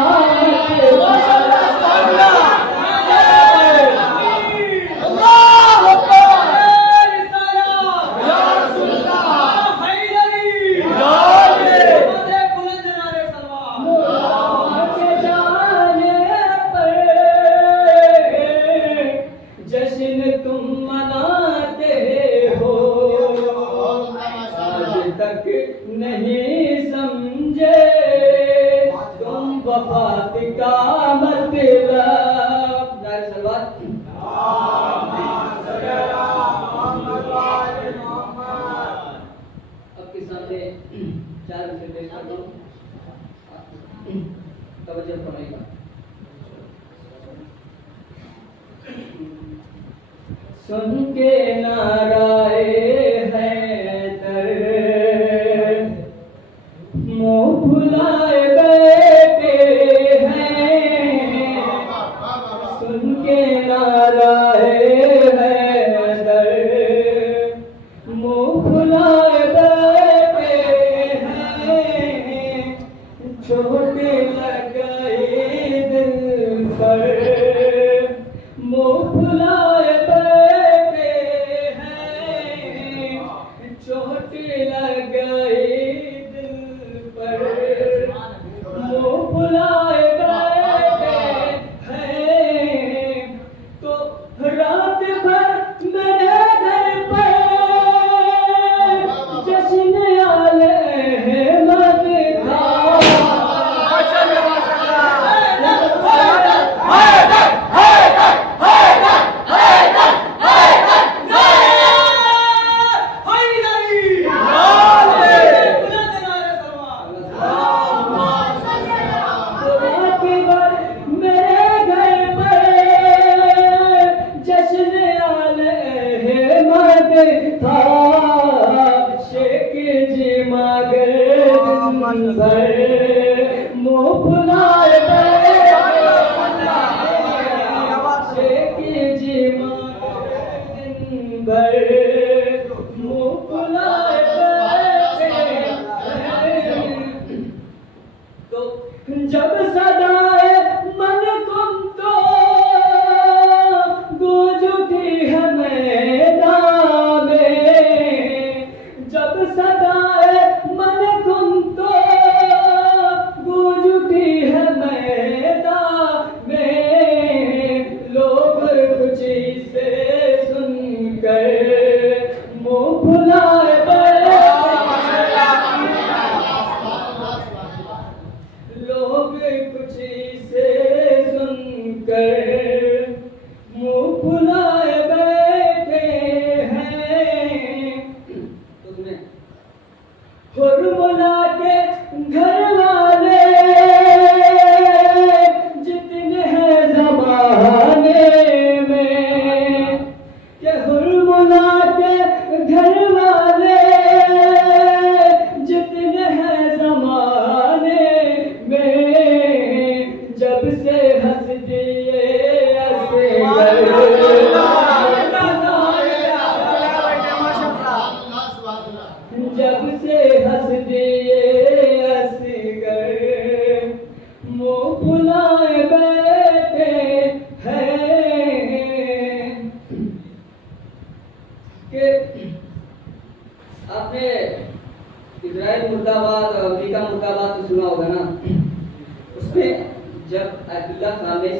जश्न तुम मनाते हो। आज तक नहीं समझे तुम वफात का मतलब। नारे सलवात। आपके सामने 4 विषय पेश कर दूं, तवज्जो फरमाइएगा। सुन के नाराए हैदर, मुँह फुलाए बैठे हैं। सुन के नाराए हैदर, मुँह फुलाए बैठे हैं। चोट लगाए दिल पर, मुँह फुलाए बैठे हैं।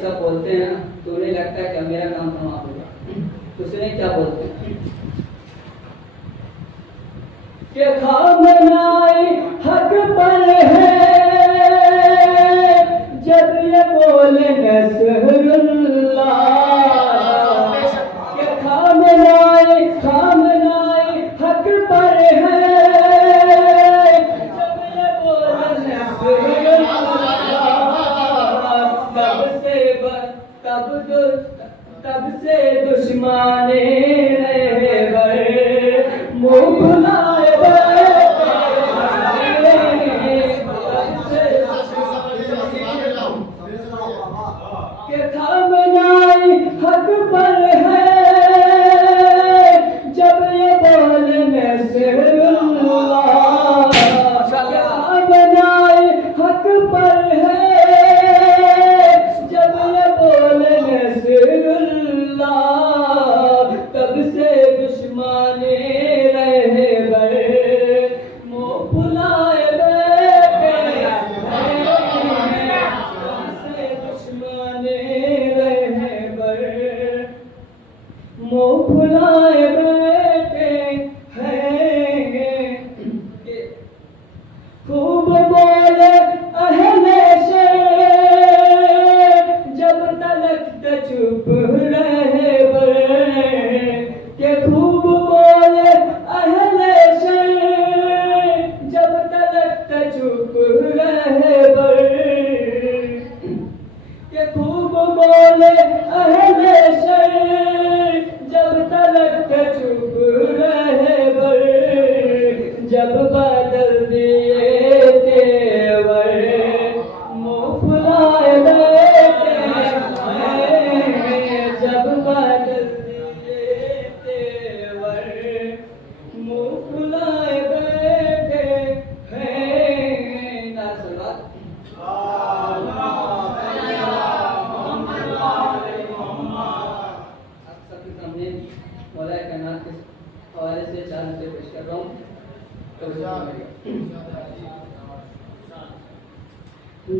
सब बोलते हैं ना तो उन्हें लगता है कि अब मेरा काम समाप्त होगा, तो सुने क्या बोलते हैं के खामनाई हक पर है जब ये बोले नसरुल्लाह, के खामनाई हक पर है जब ये बोले नसरुल्लाह, तब से दुश्मने रहे बर मुँह बुलाए के थामनाई हक पर है जब ये बोलने से थामनाई हक पर है जब ये बोलने से तब से दुश्मने रहे बड़े मुँह फुलाए मुँह फुलाए बैठे हैं खूब बोले अहले शर जब तलक चुप रहे के खूब बोले अहले शर जब तलक चुप रहे के खूब बोले अहले शर जब तलक चुप रहे जब बदल दिए तेवर मुँह फुलाए बैठे जब बदल दिए तेवर मुँह फुलाए बैठे हैं। सबके सामने मौला कायनात के हवाले से 4 नुक्ते पेश कर रहा हूँ।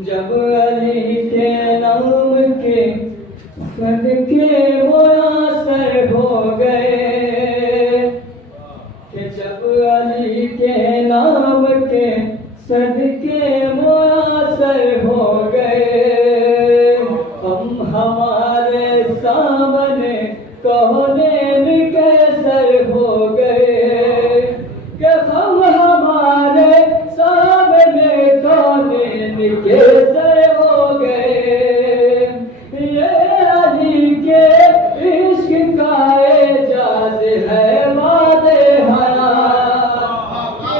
जब अली के नाम के सदके मुयासर हो गए कि जब अली के नाम के सदके मुयासर हो गए हम हमारे सामने कौनेन कैसर हो गए कि हम हमारे सामने कौनेन कैसर हो गए ये अली के इश्क का एजाज है वादे हया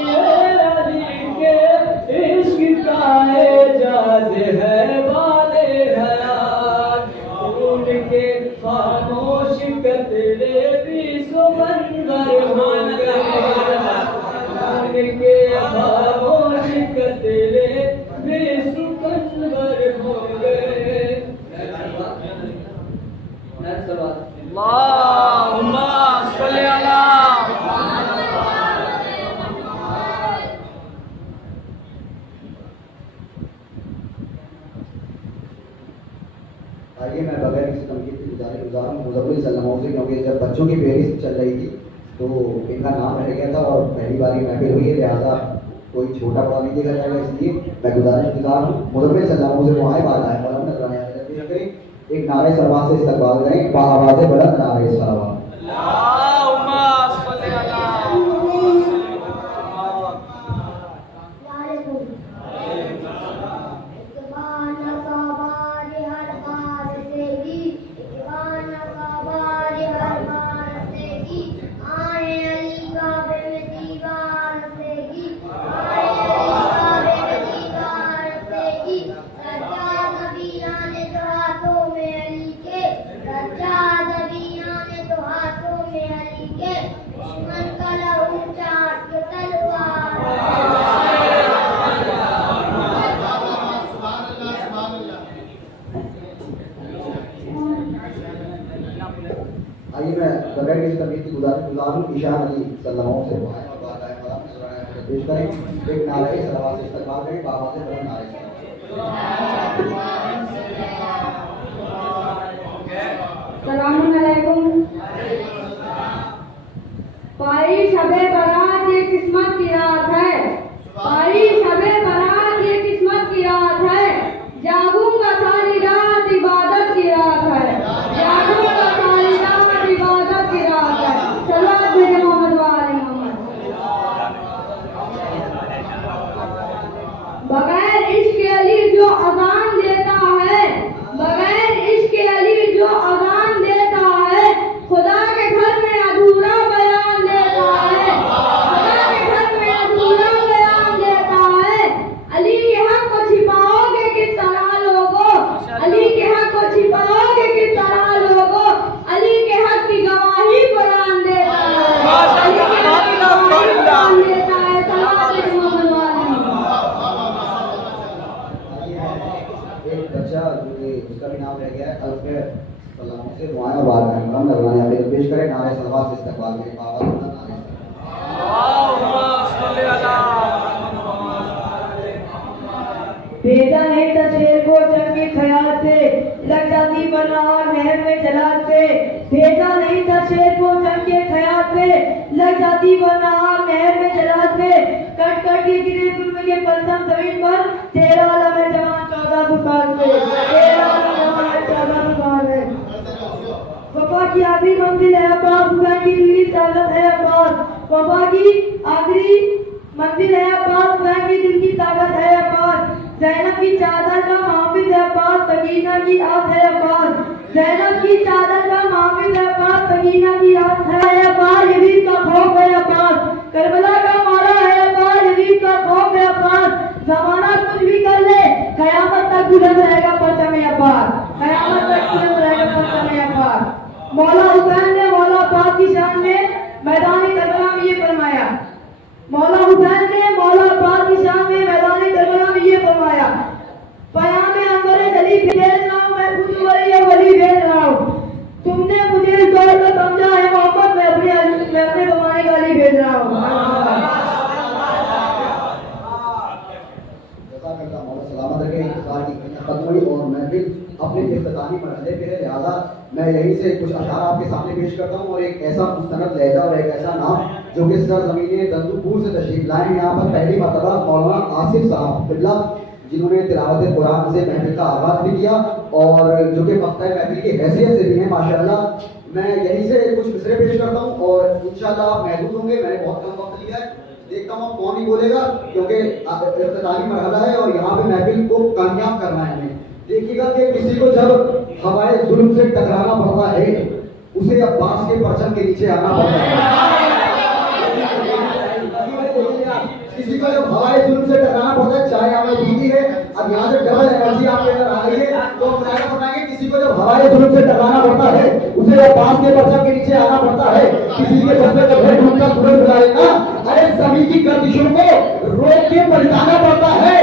ये अली के इश्क का एजाज है वादे हया उनके खामोश कतरे भी सुमंदर हो गए उनके खामोश कतरे भी सुमंदर हो गए। अल्लाहुम्मा सल्ली अला आइए मैं बगैर किसी तमकीद की गुजारूँ मुज़फ़्फ़र सल्लल्लाहु से, क्योंकि जब बच्चों की फहरिस्त चल रही थी तो इनका नाम रह गया था और पहली बारी महफिल हुई है, लिहाजा कोई छोटा बड़ा नहीं देखा जाएगा, इसलिए मैं गुजारिश गुजार हूँ मुज़फ़्फ़र सल्लल्लाहु से वहाँ बात आए और हम नजराने एक नारे सरवा से इस्तकबाल करें, बाआवाज़े बुलंद नारे सरवा। आइए मैं बगैर किसी तमकीद की गुजारूँ ईशान अली सल्लल्लाहु से वहाँ और बात आए मलाम सुराने पेश करें, एक नारे सलवा से इस्तकबाल करें, बाबा से बुलंद नारे। सलामुअलैकुम। पाई शबे बारात ये किस्मत की रात है, पाई शबे बारात ये किस्मत की रात है, जागूंगा सारी रात इबादत की रात है, जागूंगा सारी रात इबादत की रात है। सलात भेजे मोहम्मद वाले मोहम्मद। बगैर इश्क अली जो अजान देता है, बगैर इश्क अली जो अजान देता है, खुदा के घर में अधूरा बयान देता है, खुदा के घर में अधूरा बयान देता है। अली के हक को छिपाओगे किस तरह लोगों, अली के हक को छिपाओगे किस तरह लोगों, अली के हक की गवाही कुरान देता है, अली के हक की गवाही कुरान देता है। सलात भेजे मोहम्मद वाले एक बच्चा जो कि उसका भी नाम रह गया है अल्फे सलामों से दुआएं और बात करें हम लगना यहाँ पे पेश करें नारे सलवात से इस्तकबाल में बाबा नारे भेजा नहीं था शेर को चंगे ख्याल से, लग जाती वरना और नहर में जलाल से। भेजा नहीं था शेर को चंगे ख्याल से, लग जाती वरना और नहर में जलाल से। कट कट के गिरे जुल्म के परचम जमीन पर, तेरा आलम है जवान 14 साल से, तेरा आलम जवान 14 साल है। वफा की आखिरी मंजिल है अब्बास, हुसैन की दिल की ताकत है अब्बास। वफा की आखिरी मंजिल है अब्बास, हुसैन की दिल की ताकत है अब्बास। ज़ैनब की चादर का माफिज है अब्बास, सकीना की आस है अब्बास। ज़ैनब की चादर का माफिज है अब्बास, सकीना की आस है अब्बास। यजीद का खौफ है अब्बास, करबला का मारा है अब्बास। यजीद का खौफ है अब्बास। ज़माना कुछ भी कर ले, क़यामत तक बुलंद रहेगा परचम अब्बास, क़यामत तक बुलंद रहेगा परचम अब्बास। मौला हुसैन ने मौला अब्बास की शान में मैदानी करबला में ये फरमाया, मौला हुसैन ने मौला अब्बास की शान में मैदानी करबला में ये फरमाया, पयाम अंबर गली भेज रहा हूँ मैं, खुद वली भेज रहा हूँ। तुमने मुझे इस दौर में समझा है मोहब्बत, मैं अपने गवाने का अली भेज रहा हूँ। सलामत रखे इंतजार की खत्म हुई और महफिल अपने इख्तितामी मरहले पे है, लिहाजा मैं यहीं से कुछ अशार आपके सामने पेश करता हूँ और एक ऐसा मुस्तनद लहजा और एक ऐसा नाम जो कि सरज़मीन दंदुपुर से तशरीफ लाए हैं। यहाँ पर पहली मरतबा मौलाना आसिफ साहब बिल्ला जिन्होंने तिलावत कुरान से महफिल का आगाज़ भी किया और जो कि मक्ता महफिल की हैसियत से भी हैं माशाअल्लाह। मैं यहीं से कुछ मिसरे पेश करता हूँ और इंशाअल्लाह आप महसूस होंगे, मैंने बहुत कम वक्त लिया है, देखता हूँ कौन ही बोलेगा क्योंकि इख्तितामी मरहला है और यहाँ पे महफिल को कामयाब करना है हमें। देखिएगा कि किसी को जब हवाए जुल्म से टकराना पड़ता है उसे अब्बास के परचम के नीचे आना पड़ता है। किसी को जब हवाए जुल्म से टकराना पड़ता है, चाहे हमें बीवी है, अब यहाँ से डबल एनर्जी आपके अंदर आ रही है तो मुनाजा फरमाएंगे किसी को जब हवाए जुल्म से टकराना पड़ता है उसे अब्बास के परचम के नीचे आना पड़ता है। किसी के सर पे कपड़े ढूंढकर सूरज बुला लेना, अरे सभी की गर्दिशों को रोक के पलटाना पड़ता है।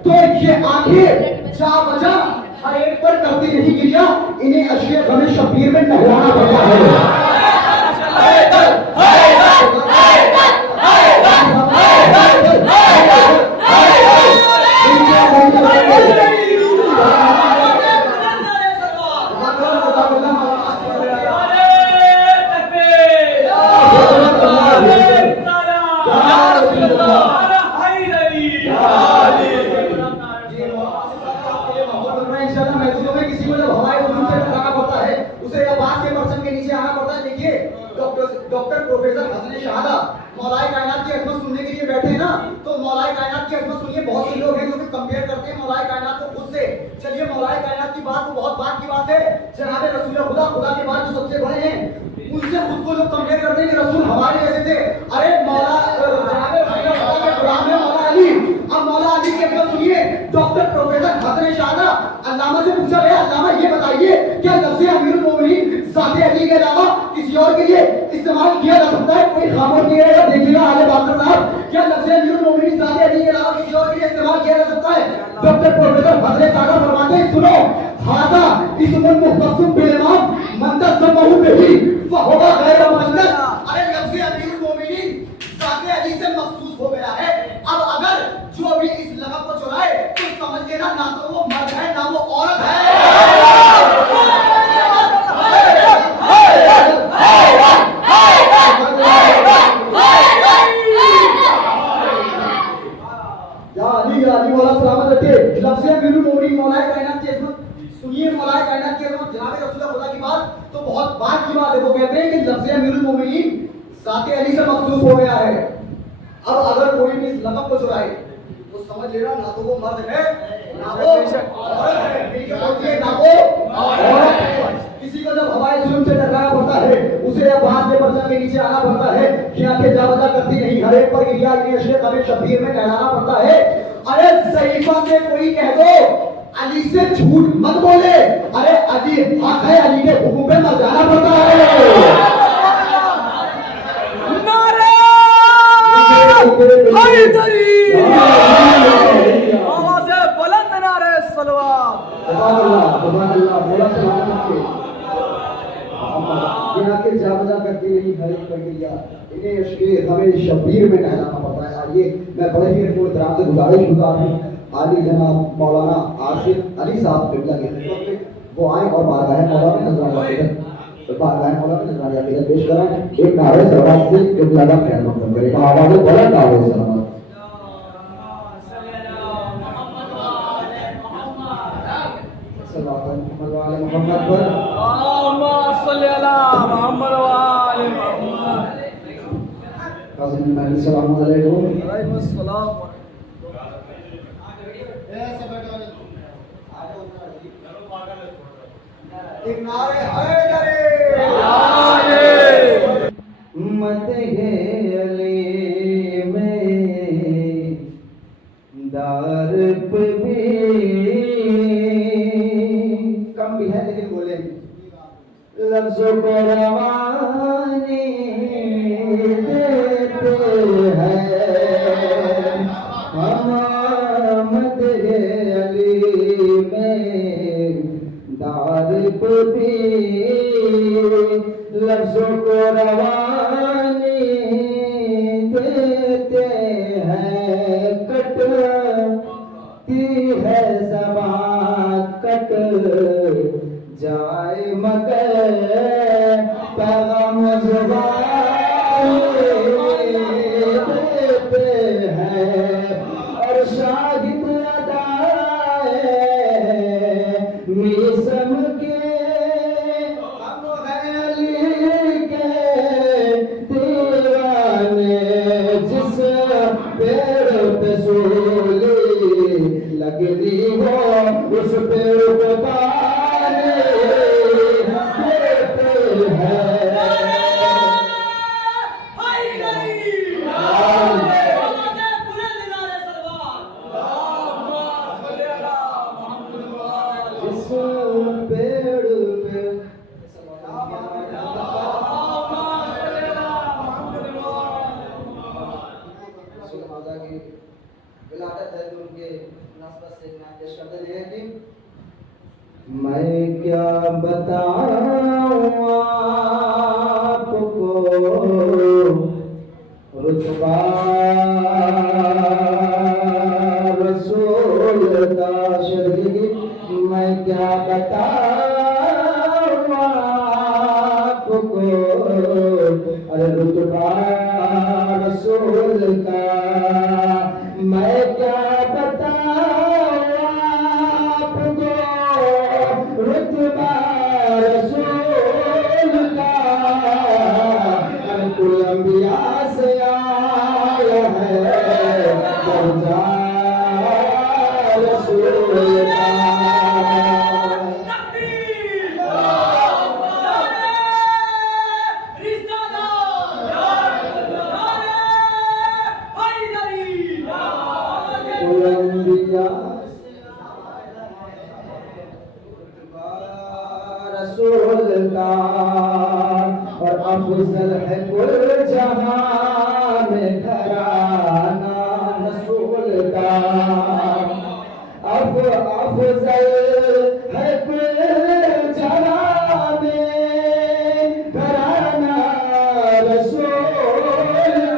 तो ये आंखें जा बजा हर एक पर करती नहीं गिरिया, इन्हें अशरे गमे शबीर में नहलाना पड़ता है। डॉक्टर प्रोफेसर हसन शहादा मौलाए कायनात की अजमत सुनने के लिए बैठे हैं ना, तो मौलाए कायनात की अजमत सुनिए। बहुत से लोग हैं जो कि कंपेयर करते हैं मौलाए कायनात को खुद से। चलिए मौलाए कायनात की बात तो बहुत बात की बात है, जनाब रसूल खुदा, खुदा के बाद जो सबसे बड़े हैं उनसे खुद को जो कंपेयर करते हैं कि रसूल हमारे जैसे थे। अरे मौला जनाब रसूल खुदा के गुलाम है मौला अली। अब मौला अली की अजमत सुनिए। डॉक्टर प्रोफेसर हसन शहादा अल्लामा से पूछा गया, अल्लामा ये बताइए क्या लफ्ज़ अमीरुल मोमिनीन ज़ाते अली के अलावा किसी और के लिए इस्तेमाल किया जा सकता है? कोई खामोश नहीं रहेगा, देखिएगा आले बाकर साहब, क्या लफ्ज़ अमीरुल मोमिनीन ज़ाते अली के अलावा किसी और के लिए इस्तेमाल किया जा सकता है? डॉक्टर प्रोफेसर हसन शहादा फरमाते हैं, सुनो, हादा इस्मुल मुख्तस्सुम बिल इमाम मन तसम्महु बिही फहुवा गैर मुक़द्दस। अरे लफ्ज़ अमीरुल मोमिनीन ज़ाते अली से मखसूस हो गया है। अब अगर जो भी इस लक़ब को चुराए तो समझ लेना ना तो वो मर्द है ना वो औरत है। तो बहुत बात की बात है। वो कहते हैं कि लफ्ज़ अमीरुल मोमिनीन ज़ाते अली से मखसूस हो गया है। अब अगर कोई भी इस लक़ब को चुराए तो समझ लेना ना तो वो मर्द है ना वो औरत है, मिलकर बोलती है ना वो औरत है। किसी को जब हवाई जुल्म से डरना पड़ता है, उसे जब बांस के पर्चा के नीचे आना पड़ता है कि आंखें जावजा करती नहीं, हर एक पर इलिया की अशरत हमें शब्बीर में कहलाना पड़ता है। अरे ज़ईफ़ा से कोई कह दो अली से झूठ मत बोले, अरे अली हक है, अली के हुक्म पे मर जाना पड़ता है। आवाज़े बुलंद नारे सलवात। ये आंखें जावजा करती नहीं, हर एक पर इलिया इन्हें अशरत हमें शब्बीर में कहलाना पड़ता है। आइए मैं बड़े ही एहतराम से गुजारिश करता हूँ आली जनाब मौलाना आसिफ अली साहब किबला के खिदमत में वो आए और बारगाह मौलाना नजरानिया के पेश कराएं। एक नारे सलावत से किबला का ख्याल मकदम करेगा। आवाज़ बुलंद नारे सलावत। मोहम्मद पर अस्सलाम वालेकुम। एक नारे हैदरी मत है अली में दार पे भी कम भी है लेकिन बोले लफ्ज़ों को रवानी देते हैं हम मत है अली में दार पे भी लफ्ज़ों को रवानी देते हैं कटती है ज़बान कट जाए मगर पैगाम ज़बान देते हैं और शाहिद अदाए मीसम के हम हैं अली के दीवाने जिस पेड़ पे सूली लगनी हो उस पेड़ पे पानी देते हैं। जिस पेड़ पे विलादत है तो उनके नस्बत से पेश करते हैं कि मैं क्या बताऊं आपको रुतबा रसूल का शरीक मैं क्या बताऊं आपको अरे रुतबा रसूल का मैं क्या बताऊं आपको रुतबा रसूल का कुल अंबिया से आया है दर्जा रसूल का। कुल अंबिया रसूल का और अफजल है कुल जहां में घराना रसूल का। अफजल है कुल जहां में घराना रसूल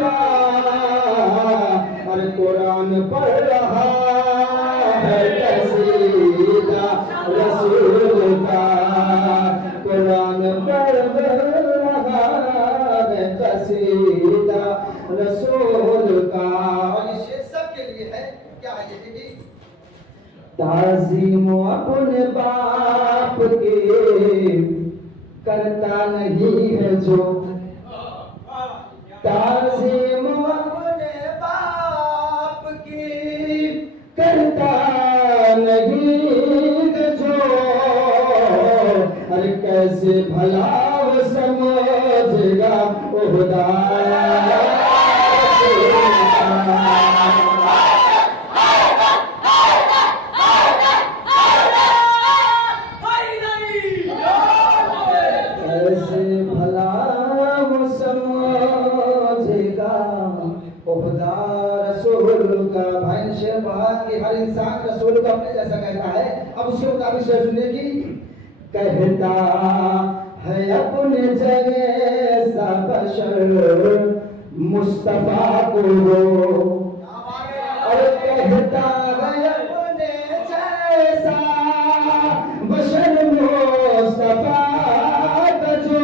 का और कुरान पढ़ रहा है कसीदा रसूल का। कुरान पढ़ रहा है कसीदा रसूल का। और ये शेर सबके लिए है। क्या है ये जी? ताज़ीम अपने बाप के करता नहीं है जो ताज़ीम अपने बाप की करता नहीं है जो, अरे कैसे भला वो समझेगा ओहदा कैसे भला वो समझेगा ओहदा रसूल का। भाई ने शेर पढ़ा कि हर इंसान रसूल को अपने जैसा कहता है। अब उसके मुताबिक शेर सुनिए कि कहता है अपने जैसा बशर मुस्तफा को और कहता है अपने जैसा बशर मुस्तफा का जो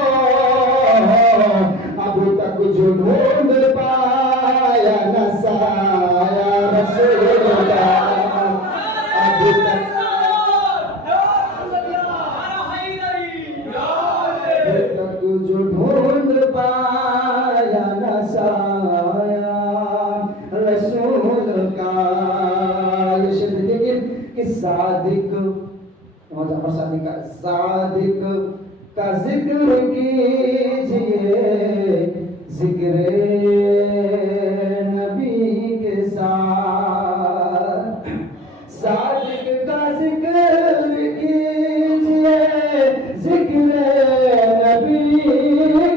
अब तक जो ढूंढ पाया न साया रसूल का, अब तक जो ढूंढ पाया न साया रसूल का। ये शब्द लेकिन कि सादिक और सादिक का जिक्र कीजिए जिक्र नबी के साथ, सादिक का जिक्र कीजिए जिक्र नबी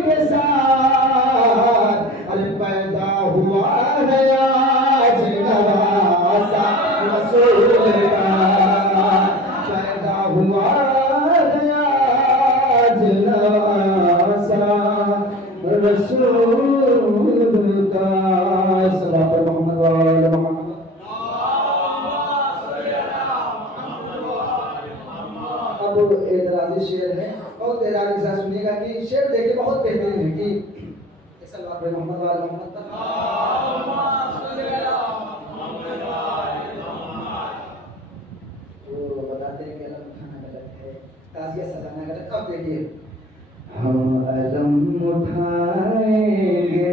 के साथ। अरे पैदा हुआ है आज नवासा रसूल का, पैदा हुआ है आज नवासा रसूल का। सल्लल्लाहु अलैहि मोहम्मद। अब एतराजी शेर है, बहुत एतराजी के साथ सुनिएगा कि शेर देखिए बहुत बेहतरीन है कि सल्लल्लाहु अलैहि मोहम्मद। तो बताते हैं कि अलम उठाना गलत है, ताजिया सजाना गलत। अब देखिए हम अलम उठाएंगे,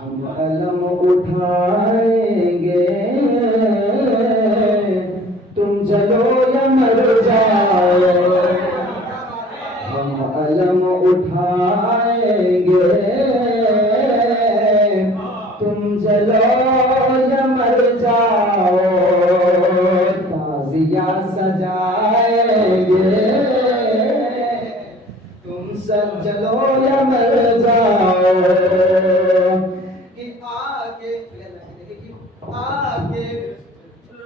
हम अलम उठाएंगे, तुम जलो या मर जाओ। हम अलम उठाएंगे, तुम जलो या मर जाओ, ताजिया सजाएंगे, तुम सब जलो या मर जाओ। कि आगे आगे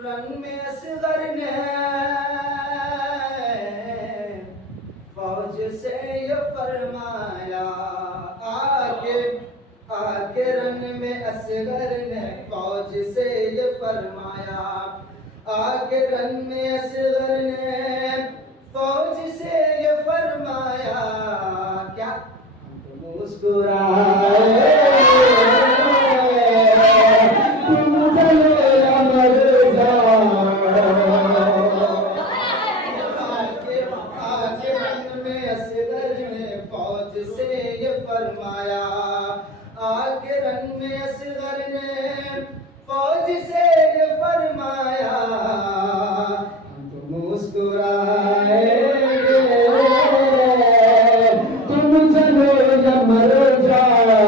रंग में असगर ने फौज से ये फरमाया, आगे आगे रंग में असगर ने फौज से ये फरमाया, आगे रंग में असगर ने फौज से ये फरमाया। क्या हम तो मुस्कुराए, तुम जलो या मर जाओ। आगे रंग में असगर ने फौज से ये फरमाया, आगे रंग में असगर ने फौज से ये फरमाया। हम तो मुस्कुराए, तुम चलो या मर जाओ।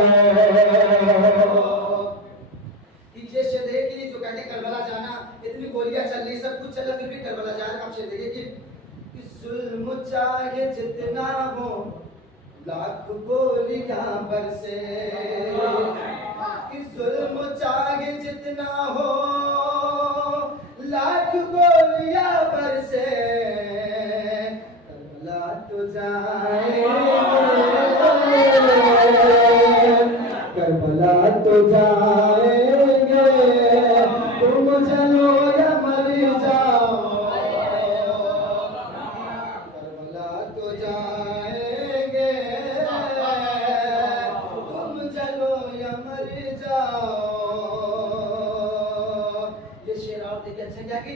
ये शेर देखिए जो कहते करबला जाना, इतनी गोलियां चल रही, सब कुछ चल रहा, फिर भी करबला जा रहा। आप शेर देखिए कि जुल्म चाहे जितना हो लाख गोलियां बरसे, कि जुल्म चाहे जितना हो लाख गोलियां बरसे, करबला तो जाएंगे, करबला तो जाएंगे, तुम चलो या मर जाओ। करबला तो जाएंगे, तुम चलो या मर जाओ। ये शेर और देखिए अच्छा क्या कि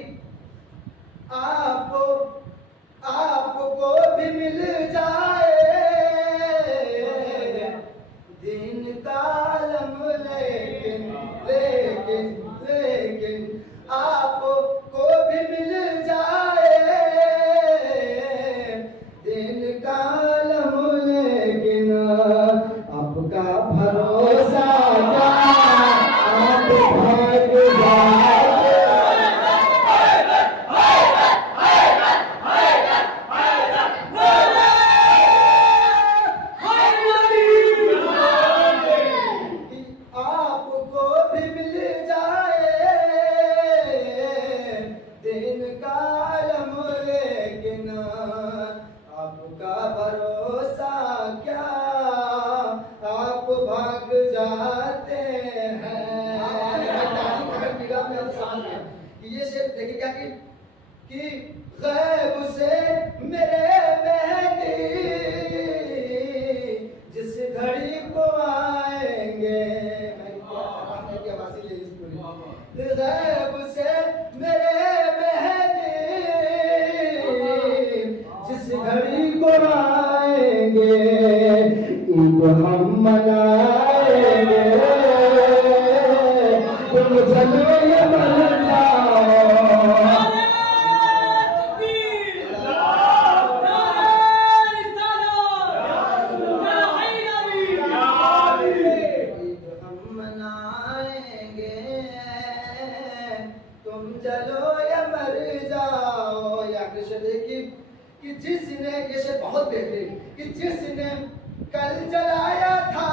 क्या कि गैब से मेरे मेहदी जिस घड़ी को आएंगे, गैब से मेरे मेहदी जिस घड़ी को आएंगे, ईद हम मनाएंगे, तुम चलो ये मर जाओ। कि जिसने ये शेर बहुत बेहतरीन, कि जिसने कल जलाया था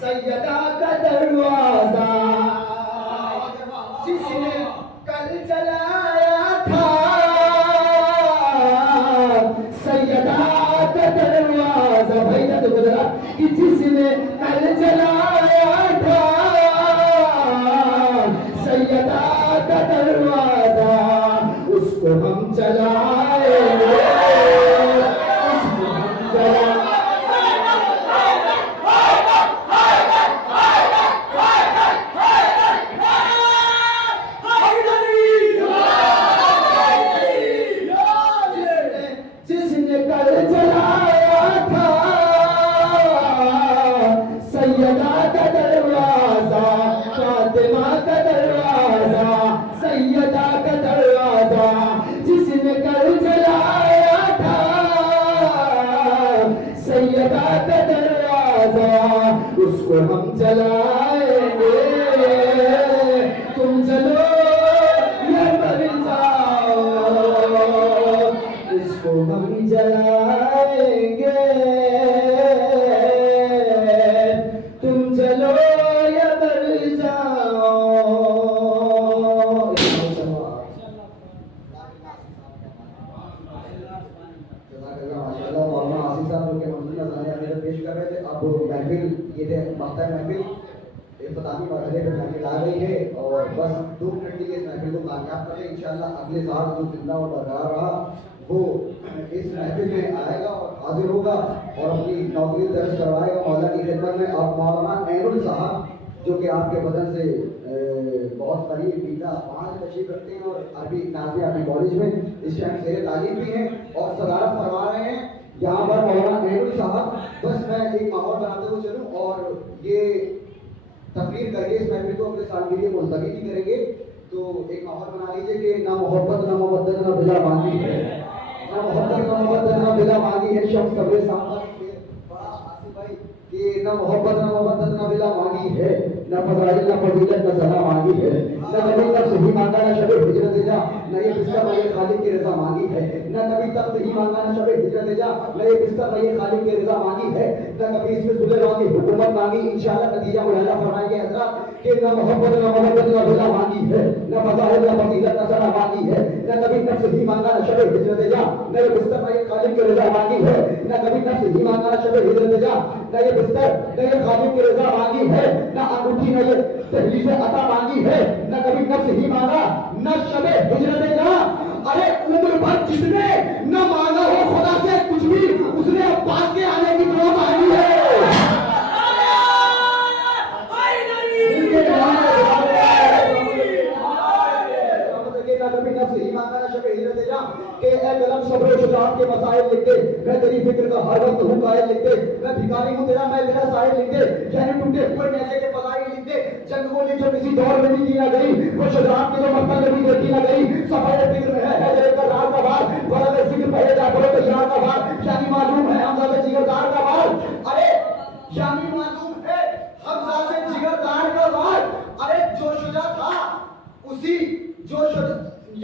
सैयदा का दरवाजा, जिसने कल जलाया था सैयदा का दरवाजा, भाई ना तो गुजरा कि जिसने कल जलाया था सैयदा का दरवाजा, उसको हम चलाएंगे, उसको हम जिसने कल जलाया था सैयदा का दरवाजा, फातिमा का दरवाजा, सैयदा का दरवाजा, जिसने कल जलाया था सैयदा का दरवाजा, उसको हम जलाएंगे, तुम चलो ये मर जाओ, इसको हम जलाएंगे, तुम चलो ये मर जाओ। मौलाना आसिफ साहब जो कि मंजूर नज़ारे पेश कर रहे थे। अब महफिल ये थे मक्ता महफिल इफ्तितामी मरहले पे महफिल आ गई है और बस 2 मिनट के लिए इस महफिल को कामयाब करें। इंशाअल्लाह अगले साल जो जिंदा और बरकरार रहा वो इस महफिल में आएगा और हाजिर होगा और अपनी नौकरी दर्ज करवाएगा मौला की खिदमत में। अब मौलाना ऐनुल साहब जो कि आपके बदन से बहुत करीब बीता 5 तशरीफ रखते हैं और अरबी नाज़िया अरबी कॉलेज में इस टाइम शेर तालीम भी हैं और सदारत फरमा रहे हैं यहाँ पर मौलाना ऐनुल साहब। बस मैं एक माहौल बनाते हुए चलूँ और ये तकरीर करके इस महफिल को अपने साल के लिए मुलतवी भी करेंगे। तो एक माहौल बना लीजिए कि ना मोहब्बत ना मोहब्बत ना बिला मांगी है, ना मोहब्बत ना मोहब्बत ना बिला मांगी है, शख्स कब्रे सामने बड़ा आसिफ भाई कि ना मोहब्बत ना मोहब्बत ना बिला मांगी है, ना फज़ाइल ना फजीलत ना सना मांगी है, ना कभी तख्त ही मांगा ना शबे हिजरत जा, ना ये बिस्तर ये खालिक की रज़ा मांगी है, ना कभी तख्त ही मांगा ना शबे हिजरत जा, ना ये बिस्तर ये खालिक की रज़ा मांगी है, ना कभी इसमें सुलेमान की हुकूमत मांगी। इंशाअल्लाह नतीजा मुलाजा फरमाएंगे हज़रात कि ना मोहब्बत ना बिला मांगी है, ना फज़ाइल ना फजीलत ना सना मांगी है, ना कभी तख्त ही मांगा ना शबे हिजरत जा, ना ये बिस्तर ये खालिक की रज़ा मांगी है, ना कभी तख्त ही मांगा ना शबे हिजरत जा, ना ये बिस्तर ना ये खालिक की रज़ा मांगी है, ना अंगूठी ना ये तहलील अता मांगी है, ना कभी नफ्स ही मांगा ना शबे हिजरत जा। अरे उम्र भर जिसने न मांगा हो खुदा से कुछ भी, उसने अब्बास के आने की दुआ मांगी है। के मसाइल लिख दे, मैं तेरी फिक्र का हर वक्त हूँ कायल लिख दे, मैं भिखारी हूँ तेरा मैं तेरा साहिल लिख दे, यानी टूटे हुए मैसे के फजाइल लिख दे, जंग वो जो किसी दौर में भी की ना गई, वो शुजात की जो मक्का में भी देखी ना गई, सफाई फिक्र में है का रात का बार, बड़ा फिक्र पहले जा करो तो यार का बार, यानी मालूम है हमजा से जिगरदार का बार। अरे यानी मालूम है हमजा से जिगरदार का बार। अरे जो शुजा था उसी जो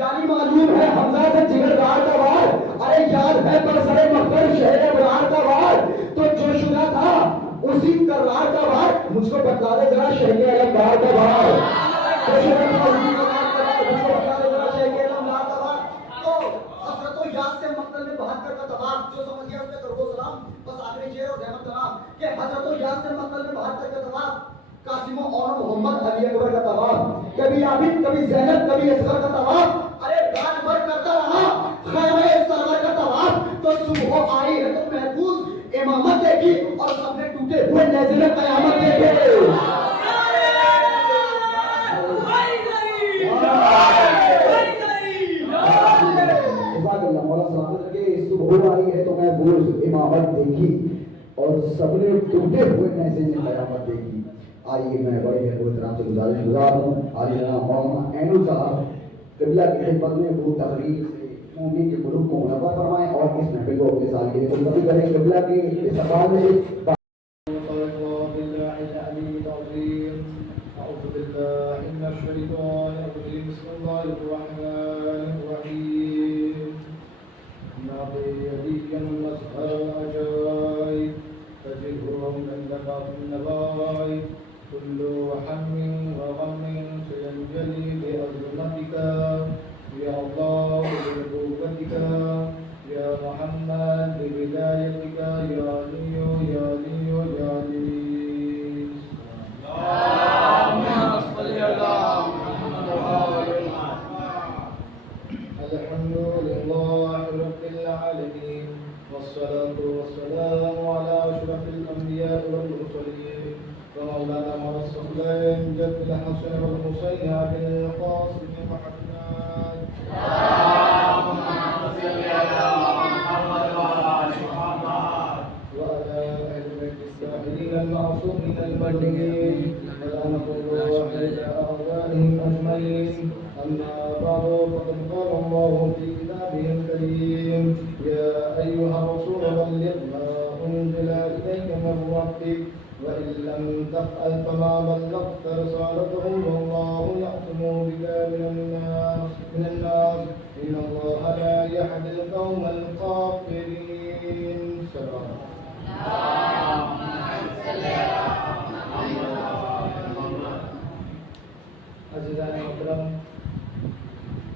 यानी मालूम है हमजा से जिगरदार का वार। अरे याद है पर सरे मकबर शहर अबरार का वार। तो जो शुदा था उसी करार का वार, मुझको बता दे जरा शहर अलमदार का वार। तो हसरत याद से मकतल में 72 का तवाफ, जो समझ गया उसने करो सलाम। बस आखिरी शेर और रहमत तमाम कि हसरत याद से मकतल में 72 का तवाफ, कासिम और मोहम्मद अली अकबर का तवाफ, कभी आबिद, कभी ज़ैनब, कभी असगर का तवाफ, अरे रात भर करता रहा खैमे सरवर का तवाफ। तो सुबह आई है तो महफूज इमामत देखी और सबने टूटे हुए नेज़िर क़यामत देखे। सुबह आई है तो महफूज इमामत देखी और सबने टूटे हुए नेज़िर क़यामत देखी। आइए मैं बड़े एहतराम से गुजारिश हूँ आलिया मौलाना ऐनुल साहब क़िबला की खिदमत में वो तकरीर से उम्मीद के मुल्क को मुनव्वर फरमाएं और इस महफिल को अपने साल के लिए मुलतवी करें। क़िबला के इस्तक़बाल में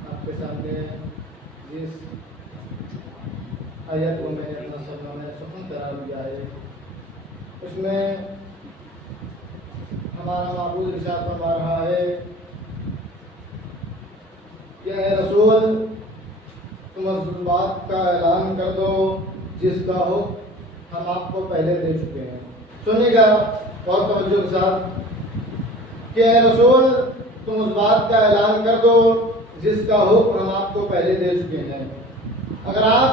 आपके सामने जिस आयत को मैंने अपना सफा में सुकून करार दिया है उसमें हमारा माबूद इरशाद फरमा रहा है कि ऐ रसूल तुम उस बात का ऐलान कर दो जिसका हुक्म हम आपको पहले दे चुके हैं। सुनिएगा बहुत तवज्जो के साथ कि ऐ रसूल तुम उस बात का ऐलान कर दो जिसका हुक्म हम आपको पहले दे चुके हैं। अगर आप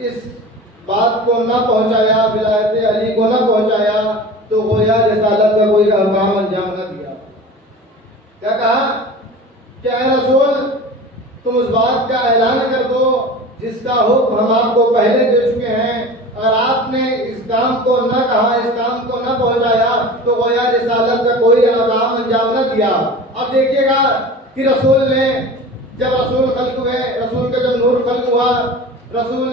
इस बात को न पहुंचाया, विलायत अली को न पहुंचाया तो गोया रिसालत का कोई काम अंजाम न दिया। क्या कहा कि ऐ रसूल तुम उस बात का ऐलान कर दो जिसका हुक्म हम आपको पहले दे चुके हैं। अगर आपने इस काम को न कहा, इस काम को न पहुंचाया तो गोया रिसालत का कोई काम अंजाम न दिया। अब देखिएगा कि रसूल ने जब रसूल खल्क हुए, रसूल का जब नूर खल्क हुआ, रसूल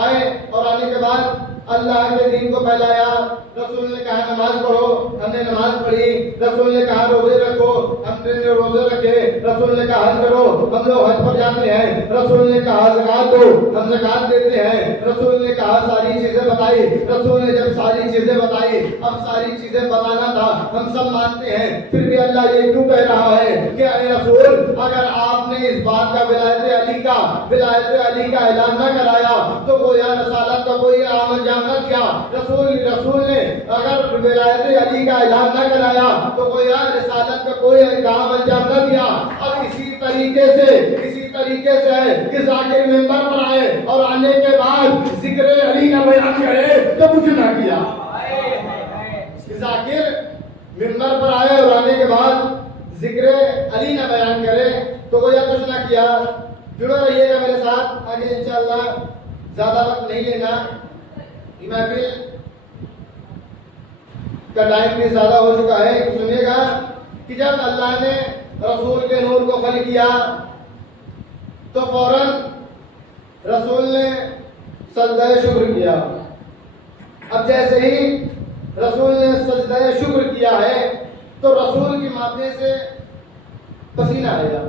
आए और आने के बाद अल्लाह के दीन को फैलाया। रसूल ने कहा नमाज पढ़ो, हमने नमाज पढ़ी। रसूल ने कहा रोजे रखो, हमने रोजे रखे। रसूल ने कहा हज करो, हम लोग हज पर जाते हैं। रसूल ने कहा ज़कात दो, हम ज़कात देते हैं। रसूल ने कहा सारी चीजें बताई। रसूल ने जब सारी चीजें बताई, अब सारी चीजें बताना था, हम सब मानते हैं। फिर भी अल्लाह ये क्यों कह रहा है कि ऐ रसूल अगर आपने इस बात का विलायत अली का ऐलान न कराया तो गोया रसालत का कोई आम अंजाम न किया। रसूल ने अगर विलायत अली का ऐलान न कराया तो गोया रिसालत का कोई काम अंजाम न दिया। अब इसी तरीके से है कि जाकिर मिंबर पर आए और आने के बाद जिक्र अली का बयान करे तो कुछ ना किया। जाकिर मिंबर पर आए और आने के बाद जिक्र अली ना बयान करे तो गोया कुछ ना किया। जुड़े रहिएगा मेरे साथ, आगे इंशाअल्लाह ज्यादा वक्त नहीं लेना। महफिल का टाइम भी ज्यादा हो चुका है। सुनिएगा कि जब अल्लाह ने रसूल के नूर को खल किया तो फौरन रसूल ने सजदा शुक्र किया। अब जैसे ही रसूल ने सजदा शुक्र किया है तो रसूल के माथे से पसीना आया,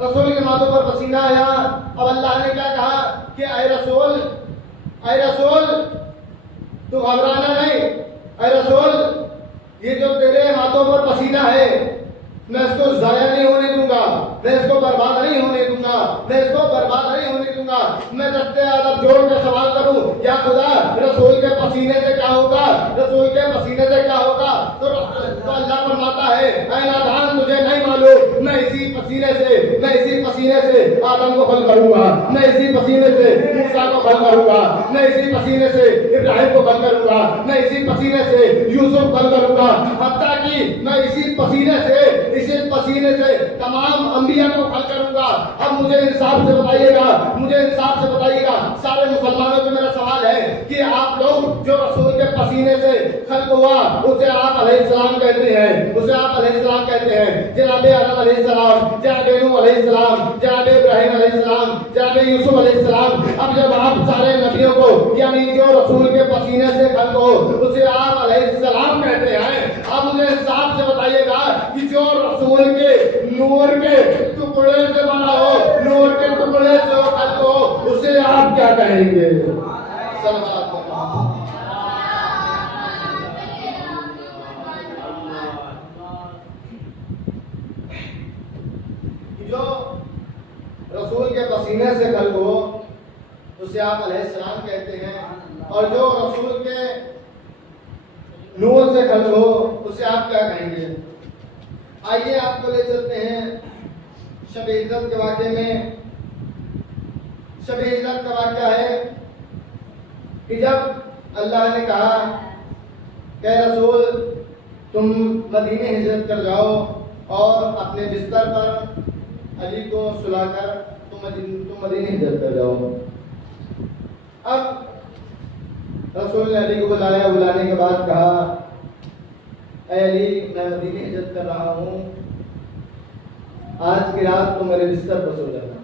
रसूल के माथों पर पसीना आया। अब अल्लाह ने क्या कहा कि ऐ रसूल तू घबराना नहीं, ऐ रसूल ये जो तेरे हाथों पर पसीना है, मैं इसको जाया नहीं होने दूंगा, मैं इसको बर्बाद नहीं होने दूंगा, मैं इसको बर्बाद नहीं होने दूंगा। मैं दस्ते आदम जोड़ के सवाल करूं, या खुदा रसूल के पसीने से क्या होगा, रसूल के पसीने से क्या होगा? तो अल्लाह फरमाता है, ऐ नादान तुझे नहीं मालूम, मैं इसी पसीने से आदम को खल करूंगा, मैं इसी पसीने से मूसा को खल करूंगा, मैं इसी पसीने से इब्राहिम को खल करूंगा, मैं इसी पसीने से यूसुफ खल करूंगा, हत्ता कि मैं इसी पसीने से तमाम अंबिया को खल करूंगा। अब मुझे इंसाफ से बताइएगा, सारे मुसलमानों से मेरा सवाल है कि आप लोग जो रसूल के पसीने से खल्क हुआ उसे आप अलैहिस्सलाम कहते हैं, जनाब आदम अलैहिस्सलाम, जनाब नूह अलैहिस्सलाम, जनाब इब्राहिम अलैहिस्सलाम, जनाब यूसुफ अलैहिस्सलाम। अब जब आप सारे नबियों को यानी जो रसूल के पसीने से खल्क हो उसे आप अलैहिस्सलाम कहते हैं, अब मुझे इंसाफ से बताइएगा कि जो रसूल के नूर के टुकड़े से बना हो, नूर के टुकड़े से खल्क हो, उसे आप क्या कहेंगे? जो रसूल के पसीने से खल्क हो उसे आप अलैहिस्सलाम कहते हैं, और जो रसूल के नूर से खल्क हो उसे आप क्या कहेंगे? आइए आपको ले चलते हैं शब-ए इज़्ज़त के वाक़े में। शब-ए इज़्ज़त का वाक़या है कि जब अल्लाह ने कहा कि रसूल तुम मदीने हिजरत कर जाओ और अपने बिस्तर पर अली को सुलाकर तुम मदीने हिजरत कर जाओ। अब रसूल ने अली को बुलाया, बुलाने के बाद कहा, ऐ अली मैं मदीने हिजरत कर रहा हूँ, आज की रात तुम मेरे बिस्तर पर सो जाना।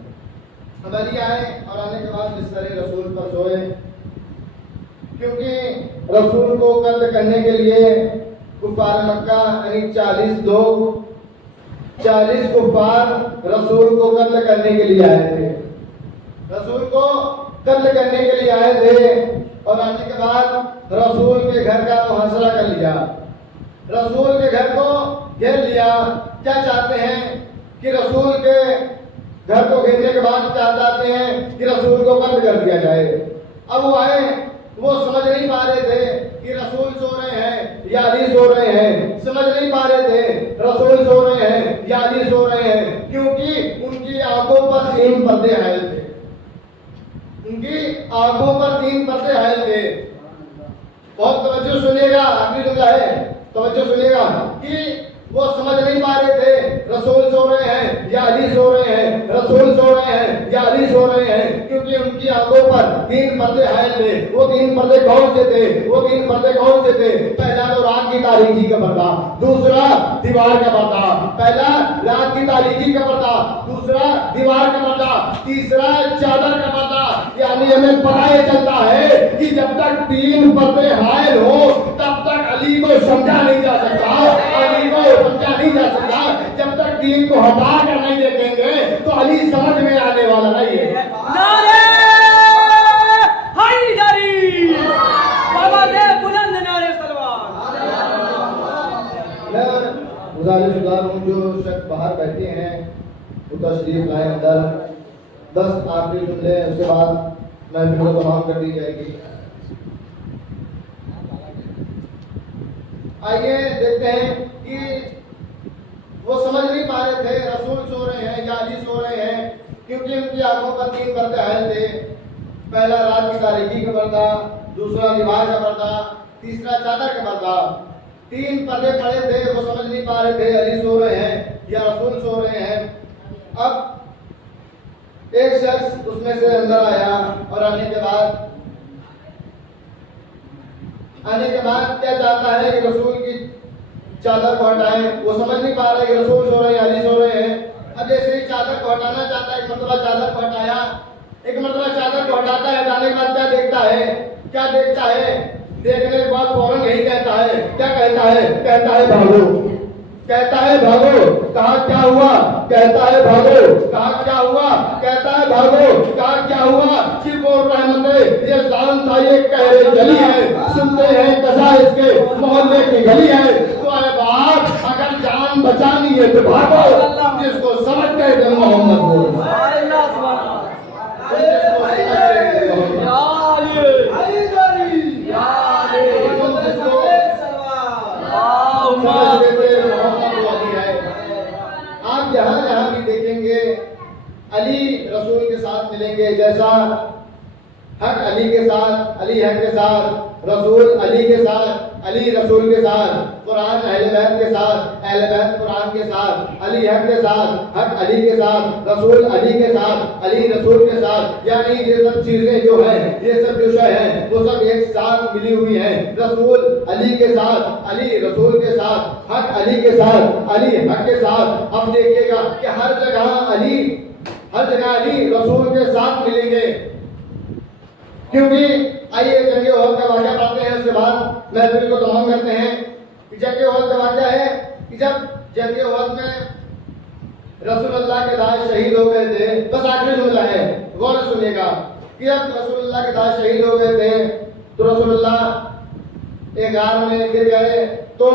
अब अली आए और आने के बाद बिस्तर रसूल पर सोए, क्योंकि रसूल को कत्ल करने के लिए कुफार मक्का यानी 40 कुफार रसूल को कत्ल करने के लिए आए थे, रसूल को कत्ल करने के लिए आए थे। और आने के बाद रसूल के घर का मुहासरा कर लिया, रसूल के घर को घेर लिया। क्या चाहते हैं कि रसूल के घर को घेरने के बाद चाहते हैं कि रसूल को कत्ल कर दिया जाए। अब वो आए, वो समझ नहीं पा रहे थे कि रसूल सो रहे हैं या अली सो रहे हैं, समझ नहीं पा रहे थे रसूल सो रहे हैं या अली सो रहे हैं, क्योंकि उनकी आंखों पर 3 पर्दे हायल थे, उनकी आंखों पर 3 पर्दे हायल थे। बहुत तवज्जो सुनिएगा, आखिरी जुमला है, तवज्जो सुनिएगा कि वो समझ नहीं पा रहे थे रसूल सो रहे हैं या अली सो रहे हैं, रसूल सो रहे हैं या अली सो रहे हैं, क्योंकि उनकी आंखों पर 3 पर्दे हायल थे। वो 3 पर्दे कौन से थे? वो 3 पर्दे कौन से थे? पहला तो रात की तारीकी का पर्दा, दूसरा दीवार का पर्दा, पहला रात की तारीकी का पर्दा, दूसरा दीवार का पर्दा, तीसरा चादर का पर्दा। यानी हमें पता ये चलता है कि जब तक 3 पर्दे हायल हो तब तक अली को समझा नहीं जा सकता, अली को समझा नहीं जा सकता। जब तक 3 को हटा कर नहीं देखेंगे तो अली समझ में आने वाला नहीं है। नारे हैदरी, आवाज़े बुलंद नारे सलवात। मैं गुजारिशगुजार हूँ जो शख्स बाहर बैठे हैं वो तशरीफ लाए अंदर। 10 आखिरी जुमले, उसके बाद महफिल को तमाम कर दी जाएगी। आइए देखते हैं कि वो समझ नहीं पा रहे थे रसूल सो रहे हैं या अली सो रहे हैं, क्योंकि उनकी आंखों पर 3 पर्दे हायल थे। पहला रात की तारीकी का पर्दा, दूसरा दीवार का पर्दा, तीसरा चादर का पर्दा। 3 पर्दे पड़े थे, वो समझ नहीं पा रहे थे अली सो रहे हैं या रसूल सो रहे हैं। अब एक शख्स उसमें से अंदर आया और आने के बाद क्या चाहता है कि रसूल की चादर को हटाएं। वो समझ नहीं पा रहे कि रसूल सो रहे हैं, अली सो रहे हैं। अब जैसे ही चादर को हटाना चाहता है, एक मरतबा चादर को हटाया, एक मरतबा चादर को हटाता है, हटाने के बाद क्या देखता है? देखने के बाद फौरन यही कहता है, क्या कहता है भागो, कहता है भागो। कहा क्या हुआ? कहता है भागो। कहा क्या हुआ? कहता है भागो। कहा क्या हुआ? कि वो रहमते ये जान था, ये कहरे गली है, सुनते हैं कसा इसके मोहल्ले की गली है। तो इत्तबा को जिसको समझ गए कि मोहम्मद बोल अल्लाह सुभान आप जहाँ जहाँ भी देखेंगे अली रसूल के साथ मिलेंगे। जैसा हक अली के साथ, अली हक के साथ, रसूल अली के साथ, अली रसूल के साथ, कुरान अहले बैत के साथ, अहले बैत कुरान के साथ, अली हक के साथ, हक अली के साथ, रसूल अली के साथ, अली रसूल के साथ, यानी ये सब चीजें जो है, ये सब जो शय है, वो सब एक साथ मिली हुई है। रसूल अली के साथ, अली रसूल के साथ, हक अली के साथ, अली हक के साथ। अब देखिएगा कि हर जगह अली रसूल के साथ मिलेंगे। क्योंकि आइए जंगे ओहद का वाक़या पढ़ते हैं, उसके बाद महफिल को तमाम करते हैं। कि जंगे ओहद का वाक़या है कि जब जंगे ओहद में रसूलुल्लाह के दास शहीद हो गए थे, बस आखिरी जुमला है, गौर से सुनिएगा कि जब रसूलुल्लाह के दास शहीद हो गए थे तो रसूलुल्लाह एक गार में गिर गए तो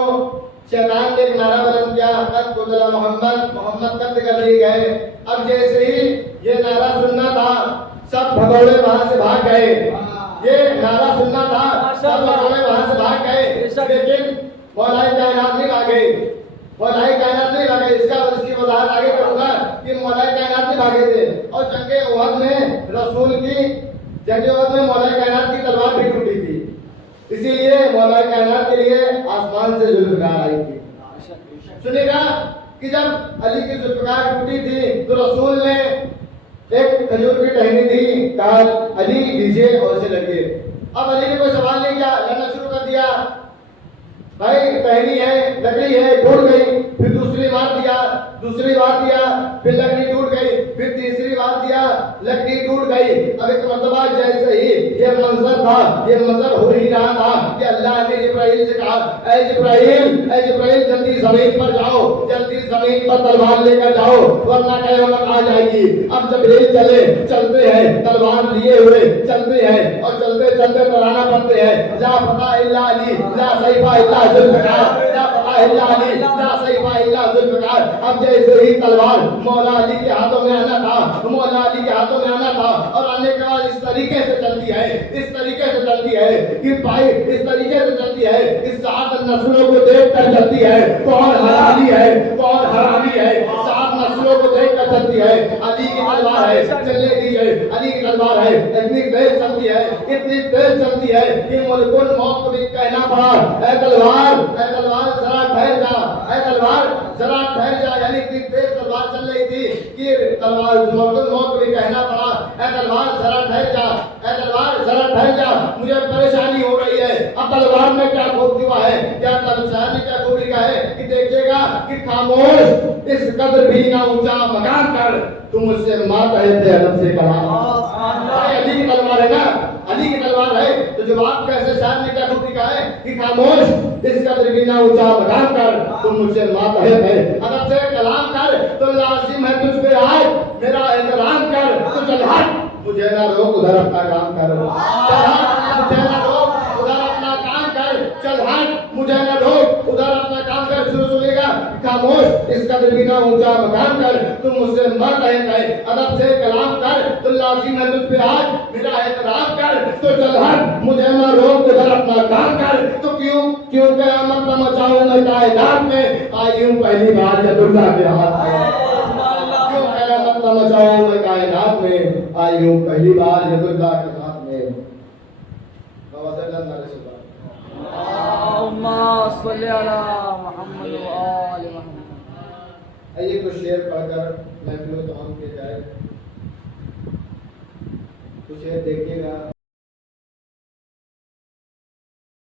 शैतान ने एक नारा बुलंद किया, कद कुतला मोहम्मद, मोहम्मद कत्ल कर दिए गए। अब जैसे ही ये नारा सुनना था, सब भगोड़े वहां से भाग गए। ये नारा सुनना था, सब भगोड़े वहां से भाग गए, लेकिन मौलाए कायनात नहीं भागे। मौलाए कायनात नहीं भागे। इसकी वजाहत आगे करूंगा कि मौलाए कायनात नहीं भागे थे। और जंगे ओहद में रसूल की, जंगे ओहद में मौलाए कायनात की तलवार भी टूटी थी, इसीलिए मौलाए कायनात के लिए आसमान से जुल्फ़कार आई थी। सुनिएगा कि जब अली की जुल्फ़कार टूटी थी तो रसूल ने एक खजूर की टहनी दी, कहा अली लीजिए और उसे लगिए। अब अली ने कोई सवाल नहीं किया, लड़ना शुरू कर दिया। भाई टहनी है, लकड़ी है, टूट गई, फिर दूसरी बार दिया, दूसरी बार दिया, फिर लकड़ी टूट गई, फिर तीसरी बार दिया, लकड़ी टूट गई। अब एक मर्तबा जैसे ही ये मंजर था, ये मंजर हो ही रहा था कि अल्लाह ने जिब्राइल से कहा, ऐ जिब्राइल जल्दी जमीन पर जाओ, जल्दी जमीन पर तलवार लेकर जाओ, वरना क़यामत आ जाएगी। अब जिब्राइल चलते हैं, तलवार लिए हुए चलते हैं और चलते चलते तराना पड़ते हैं, ला फता इल्ला अली, ला सैफा इल्ला जुल्फ़कार, ला फता इल्ला अली, ला सैफा इल्ला जुल्फ़कार। अब जैसे ही तलवार मौला अली के हाथों में आना था, मौला अली के हाथों में आना था, और आने के बाद इस तरीके से चलती है, इस तरीके से चलती है कि भाई इस तरीके से चलती है, इस सात नस्लों को देख कर चलती है, कौन हरामी है, कौन हरामी है, सात नस्लों को देख कर चलती है। अली की तलवार है, चलने दीजिए, अली की तलवार है, इतनी तेज चलती है, इतनी तेज चलती है कि मुल्कुल मौत को भी कहना पड़ा, ऐ तलवार जरा ठहर जा, ऐ तलवार जरा ठहर जा। यानी इतनी तेज तलवार चल रही थी कि तलवार मुल्कुल मौत को भी कहना पड़ा, ऐ तलवार जरा ठहर जा, ऐ तलवार जरा ठहर जा, मुझे परेशानी हो रही है। अब तलवार में क्या खूब हुआ है, क्या तलवार में क्या खूब लिखा है कि देखिएगा कि खामोश, इस कदर भी ना ऊंचा मकान कर, तुम मुझसे मां कहे थे अदब से कहा। अली की तलवार है ना, अली की तलवार है, तो जवाब कैसे शायर ने क्या खूब लिखा है कि खामोश, इस कदर भी ना ऊंचा मकान कर, तुम मुझसे मां कहे थे अदब से कलाम कर, तो लाजिम है तुझ पे आज मेरा एहतराम कर, तो चल हट मुझे ना रोक उधर अपना काम कर, चल हट मुझे ना रोक उधर अपना काम कर, चल हट मुझे ना रोक उधर अपना काम कर। शुरू सुनेगा खामोश, इस कदर भी ना ऊंचा मकान कर, तुम मुझसे मां कहे थे अदब से कलाम कर, तो लाजिम है तुझ पे आज मेरा एहतराम कर, तो चल हट मुझे ना रोक उधर अपना काम कर। तो क्यों क़यामत न मचाऊं मैं कायनात में, आई हूं पहली बार यदुल्लाह के हाथ में। क्यों क़यामत न मचाऊं मैं कायनात में, आई हूं पहली बार यदुल्लाह के हाथ में। बाबा सल्लल्लाहु अलैहि वसल्लम आइए कुछ शेर पढ़कर महफिल को तमाम किया जाए। कुछ शेर देखिएगा।